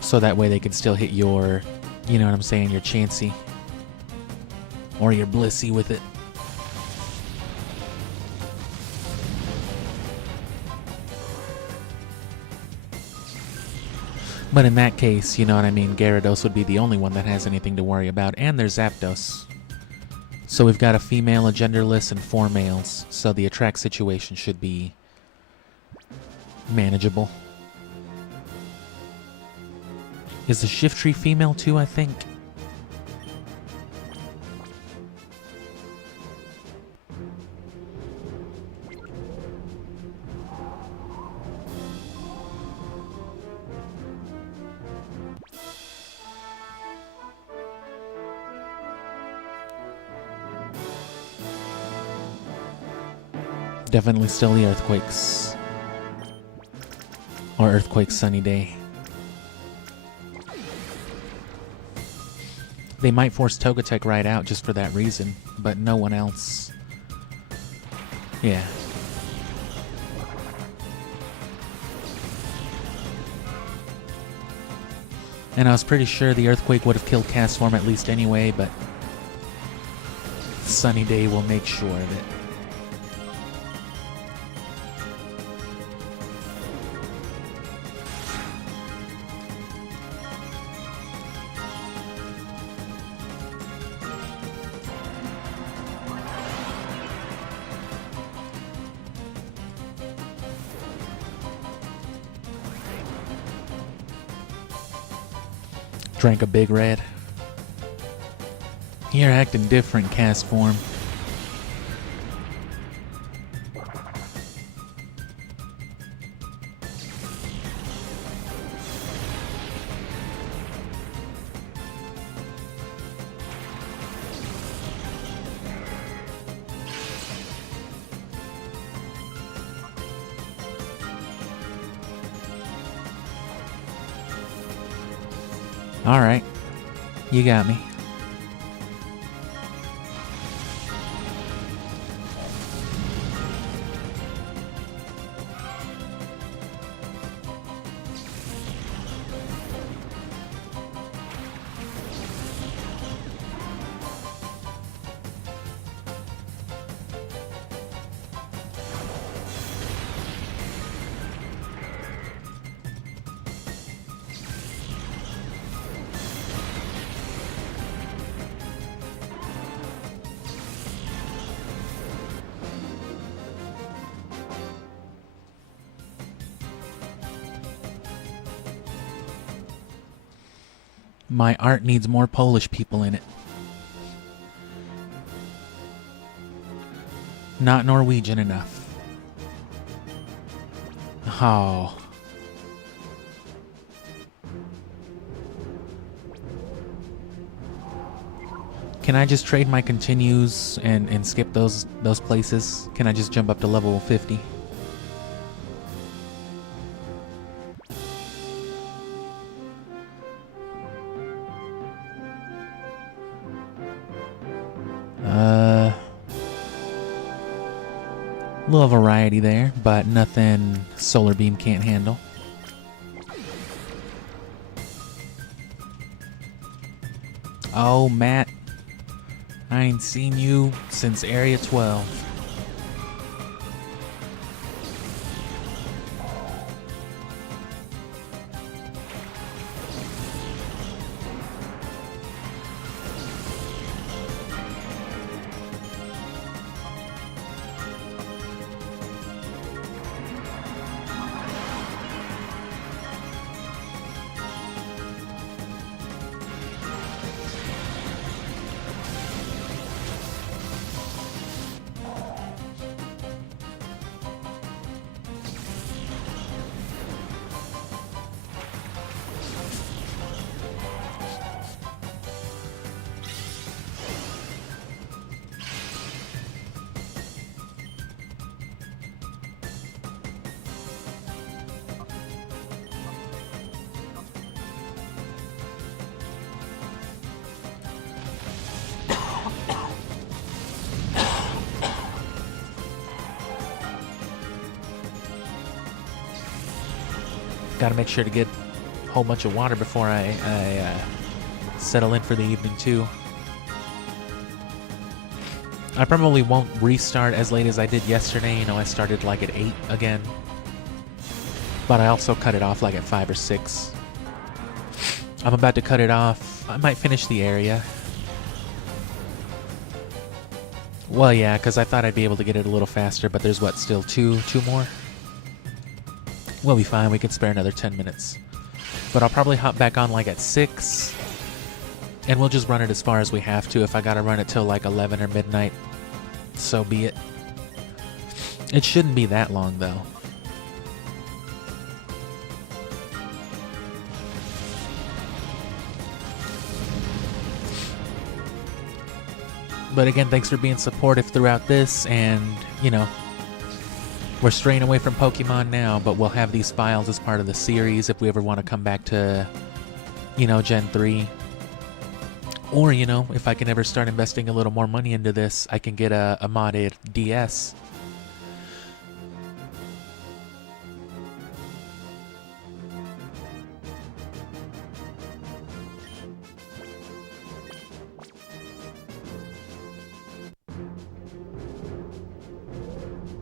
So that way they can still hit your, you know what I'm saying, your Chansey. Or your Blissey with it. But in that case, you know what I mean, Gyarados would be the only one that has anything to worry about, and there's Zapdos. So we've got a female, a genderless, and 4 males, so the attract situation should be manageable. Is the Shiftry female too, I think? Definitely still the Earthquakes. Or Earthquake Sunny Day. They might force Togetic right out just for that reason, but no one else. Yeah. And I was pretty sure the Earthquake would have killed Castform at least anyway, but Sunny Day will make sure of it. Drank a Big Red. You're acting different, Castform. Alright. You got me. My art needs more Polish people in it. Not Norwegian enough. Oh. Can I just trade my continues and skip those places? Can I just jump up to level 50? A little variety there, but nothing Solar Beam can't handle. Oh, Matt. I ain't seen you since Area 12. Gotta make sure to get a whole bunch of water before I settle in for the evening too. I probably won't restart as late as I did yesterday. You know, I started like at 8 again. But I also cut it off like at 5 or 6. I'm about to cut it off. I might finish the area. Well, yeah, because I thought I'd be able to get it a little faster, but there's what, still two more? We'll be fine. We can spare another 10 minutes. But I'll probably hop back on like at 6. And we'll just run it as far as we have to. If I gotta run it till like 11 or midnight, so be it. It shouldn't be that long though. But again, thanks for being supportive throughout this, and, you know, we're straying away from Pokemon now, but we'll have these files as part of the series if we ever want to come back to, you know, Gen 3. Or, you know, if I can ever start investing a little more money into this, I can get a modded DS.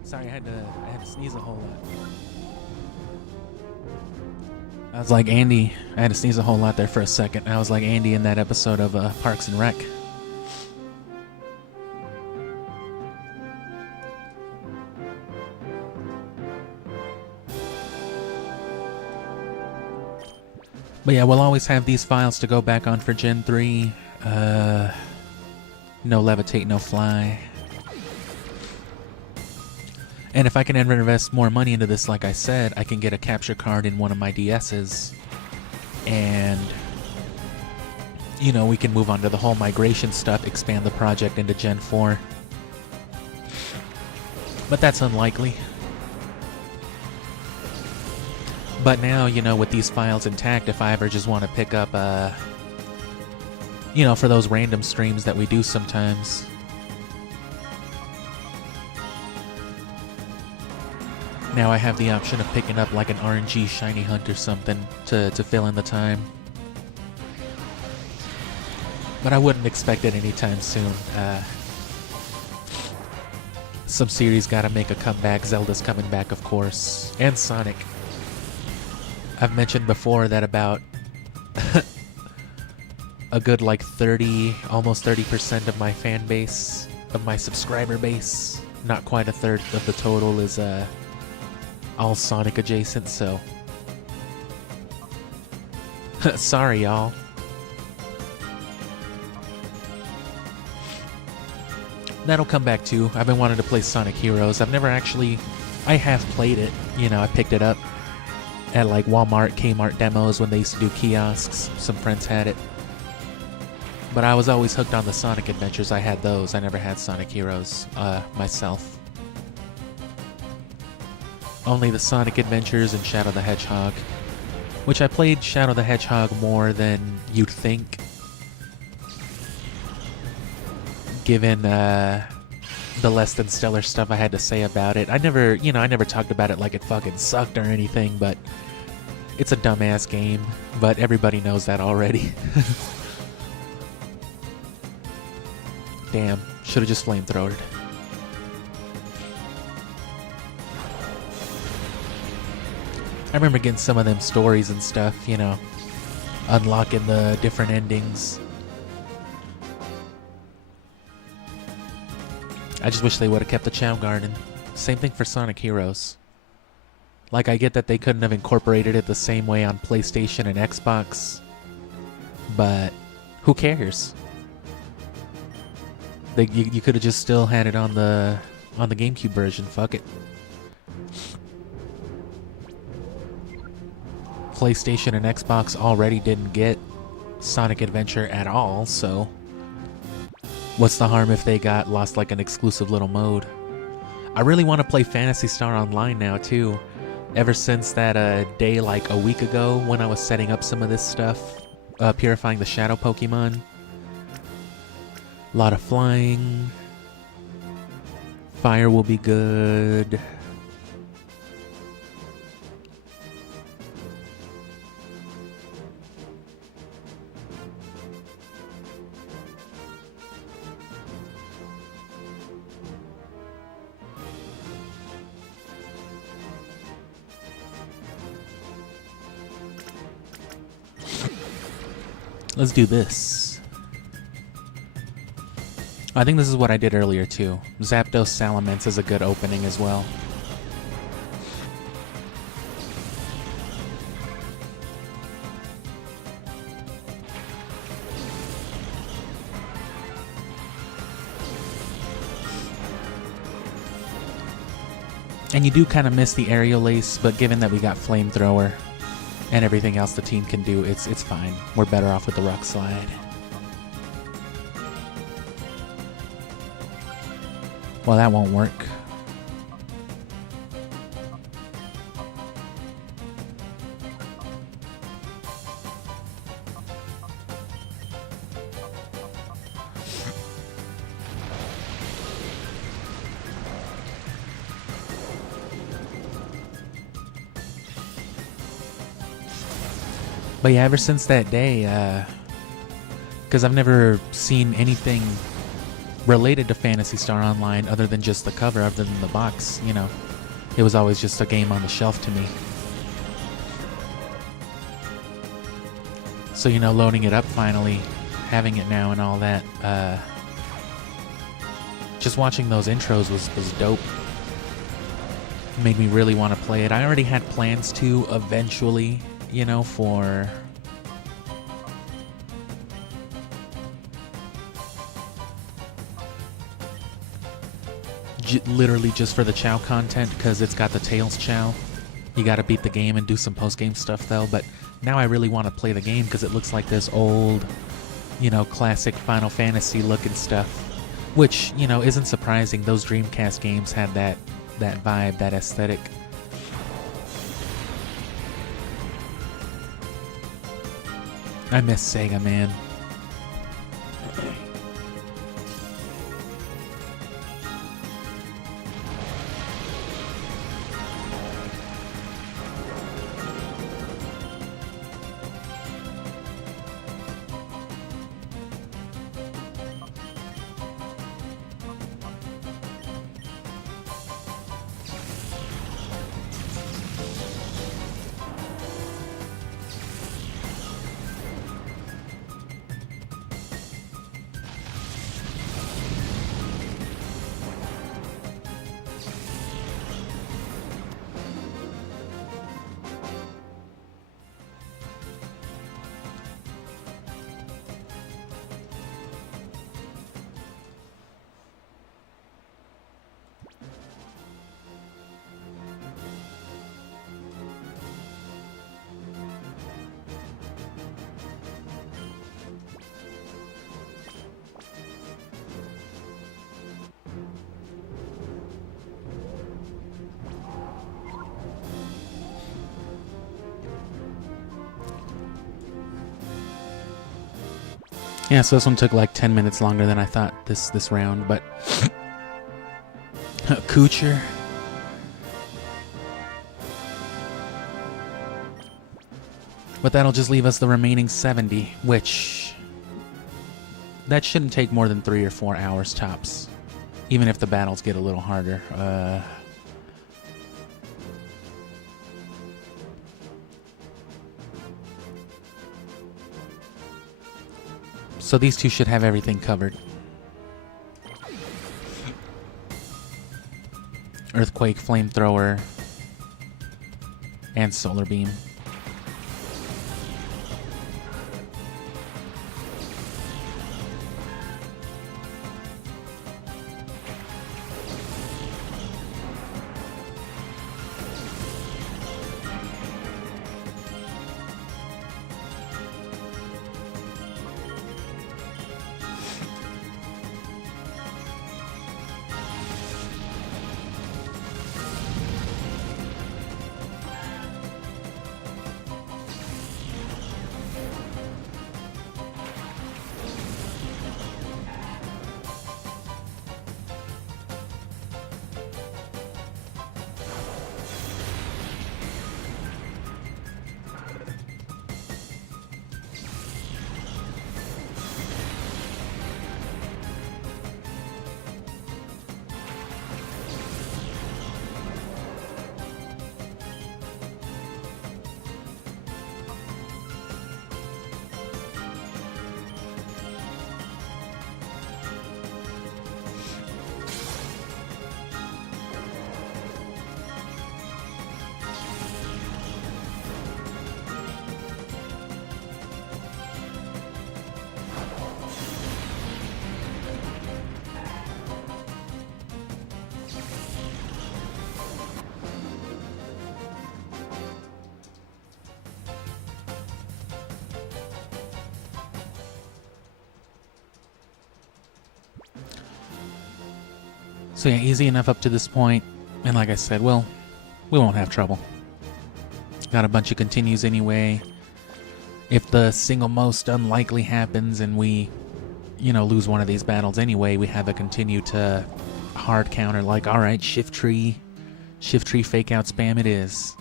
Sorry, I had to sneeze a whole lot. I was like Andy. I had to sneeze a whole lot there for a second. I was like Andy in that episode of Parks and Rec. But yeah, we'll always have these files to go back on for Gen 3. No levitate, no fly. And if I can ever invest more money into this, like I said, I can get a capture card in one of my DSs. And, you know, we can move on to the whole migration stuff, expand the project into Gen 4. But that's unlikely. But now, you know, with these files intact, if I ever just want to pick up, you know, for those random streams that we do sometimes. Now I have the option of picking up like an RNG shiny hunt or something to fill in the time. But I wouldn't expect it anytime soon. Some series gotta make a comeback. Zelda's coming back, of course. And Sonic. I've mentioned before that about a good like 30, almost 30% of my fan base, of my subscriber base, not quite a third of the total is all Sonic adjacent, so sorry y'all. That'll come back too. I've been wanting to play Sonic Heroes. I've never actually... I have played it. You know, I picked it up at like Walmart, Kmart demos when they used to do kiosks. Some friends had it. But I was always hooked on the Sonic Adventures. I had those. I never had Sonic Heroes myself. Only the Sonic Adventures and Shadow the Hedgehog. Which I played Shadow the Hedgehog more than you'd think. Given the less than stellar stuff I had to say about it. I never talked about it like it fucking sucked or anything, but it's a dumbass game. But everybody knows that already. Damn, should have just flamethrowered. I remember getting some of them stories and stuff, you know, unlocking the different endings. I just wish they would have kept the Chao Garden. Same thing for Sonic Heroes. Like, I get that they couldn't have incorporated it the same way on PlayStation and Xbox, but who cares? You could have just still had it on the GameCube version. Fuck it. PlayStation and Xbox already didn't get Sonic Adventure at all, so what's the harm if they lost like an exclusive little mode? I really want to play Phantasy Star Online now too. Ever since that day like a week ago when I was setting up some of this stuff, purifying the shadow Pokemon. A lot of flying. Fire will be good. Let's do this. I think this is what I did earlier too. Zapdos Salamence is a good opening as well. And you do kind of miss the aerial ace, but given that we got flamethrower and everything else the team can do, it's fine. We're better off with the rock slide. Well, that won't work. But yeah, ever since that day, because I've never seen anything related to Phantasy Star Online other than just the cover, other than the box, you know. It was always just a game on the shelf to me. So, you know, loading it up finally, having it now and all that, just watching those intros was dope. Made me really want to play it. I already had plans to eventually, you know, for literally just for the Chao content, because it's got the Tails Chao. You gotta beat the game and do some post-game stuff though, but now I really want to play the game because it looks like this old, you know, classic Final Fantasy looking stuff, which, you know, isn't surprising. Those Dreamcast games had that vibe, that aesthetic. I miss Sega, man. Yeah, so this one took like 10 minutes longer than I thought this round, but Kucher. But that'll just leave us the remaining 70, which that shouldn't take more than 3 or 4 hours tops, even if the battles get a little harder. So these two should have everything covered. Earthquake, flamethrower, and solar beam. So yeah, easy enough up to this point, and like I said, well, we won't have trouble. Got a bunch of continues anyway. If the single most unlikely happens and we, lose one of these battles anyway, we have a continue to hard counter like, alright, shift tree fake out spam it is.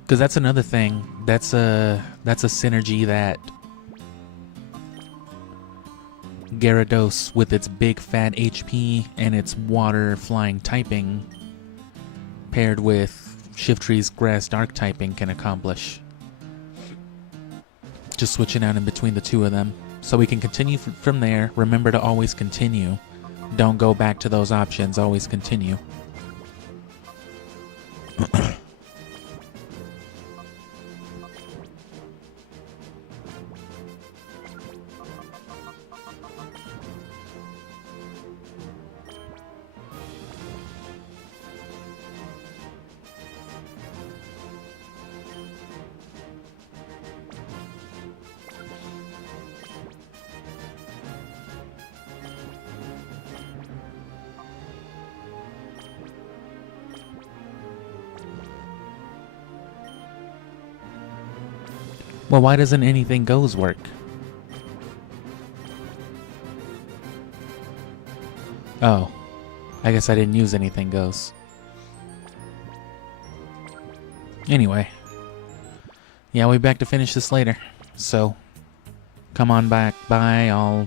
Because that's another thing. That's a synergy that Gyarados, with its big fat HP and its water flying typing, paired with Shifttree's grass dark typing, can accomplish. Just switching out in between the two of them. So we can continue from there. Remember to always continue. Don't go back to those options. Always continue. Well, why doesn't anything goes work? Oh, I guess I didn't use anything goes. Anyway, yeah, we'll be back to finish this later. So, come on back by. I'll,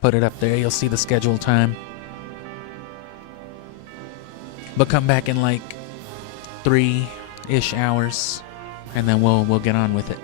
put it up there. You'll see the scheduled time. But come back in like 3-ish hours. And then we'll get on with it.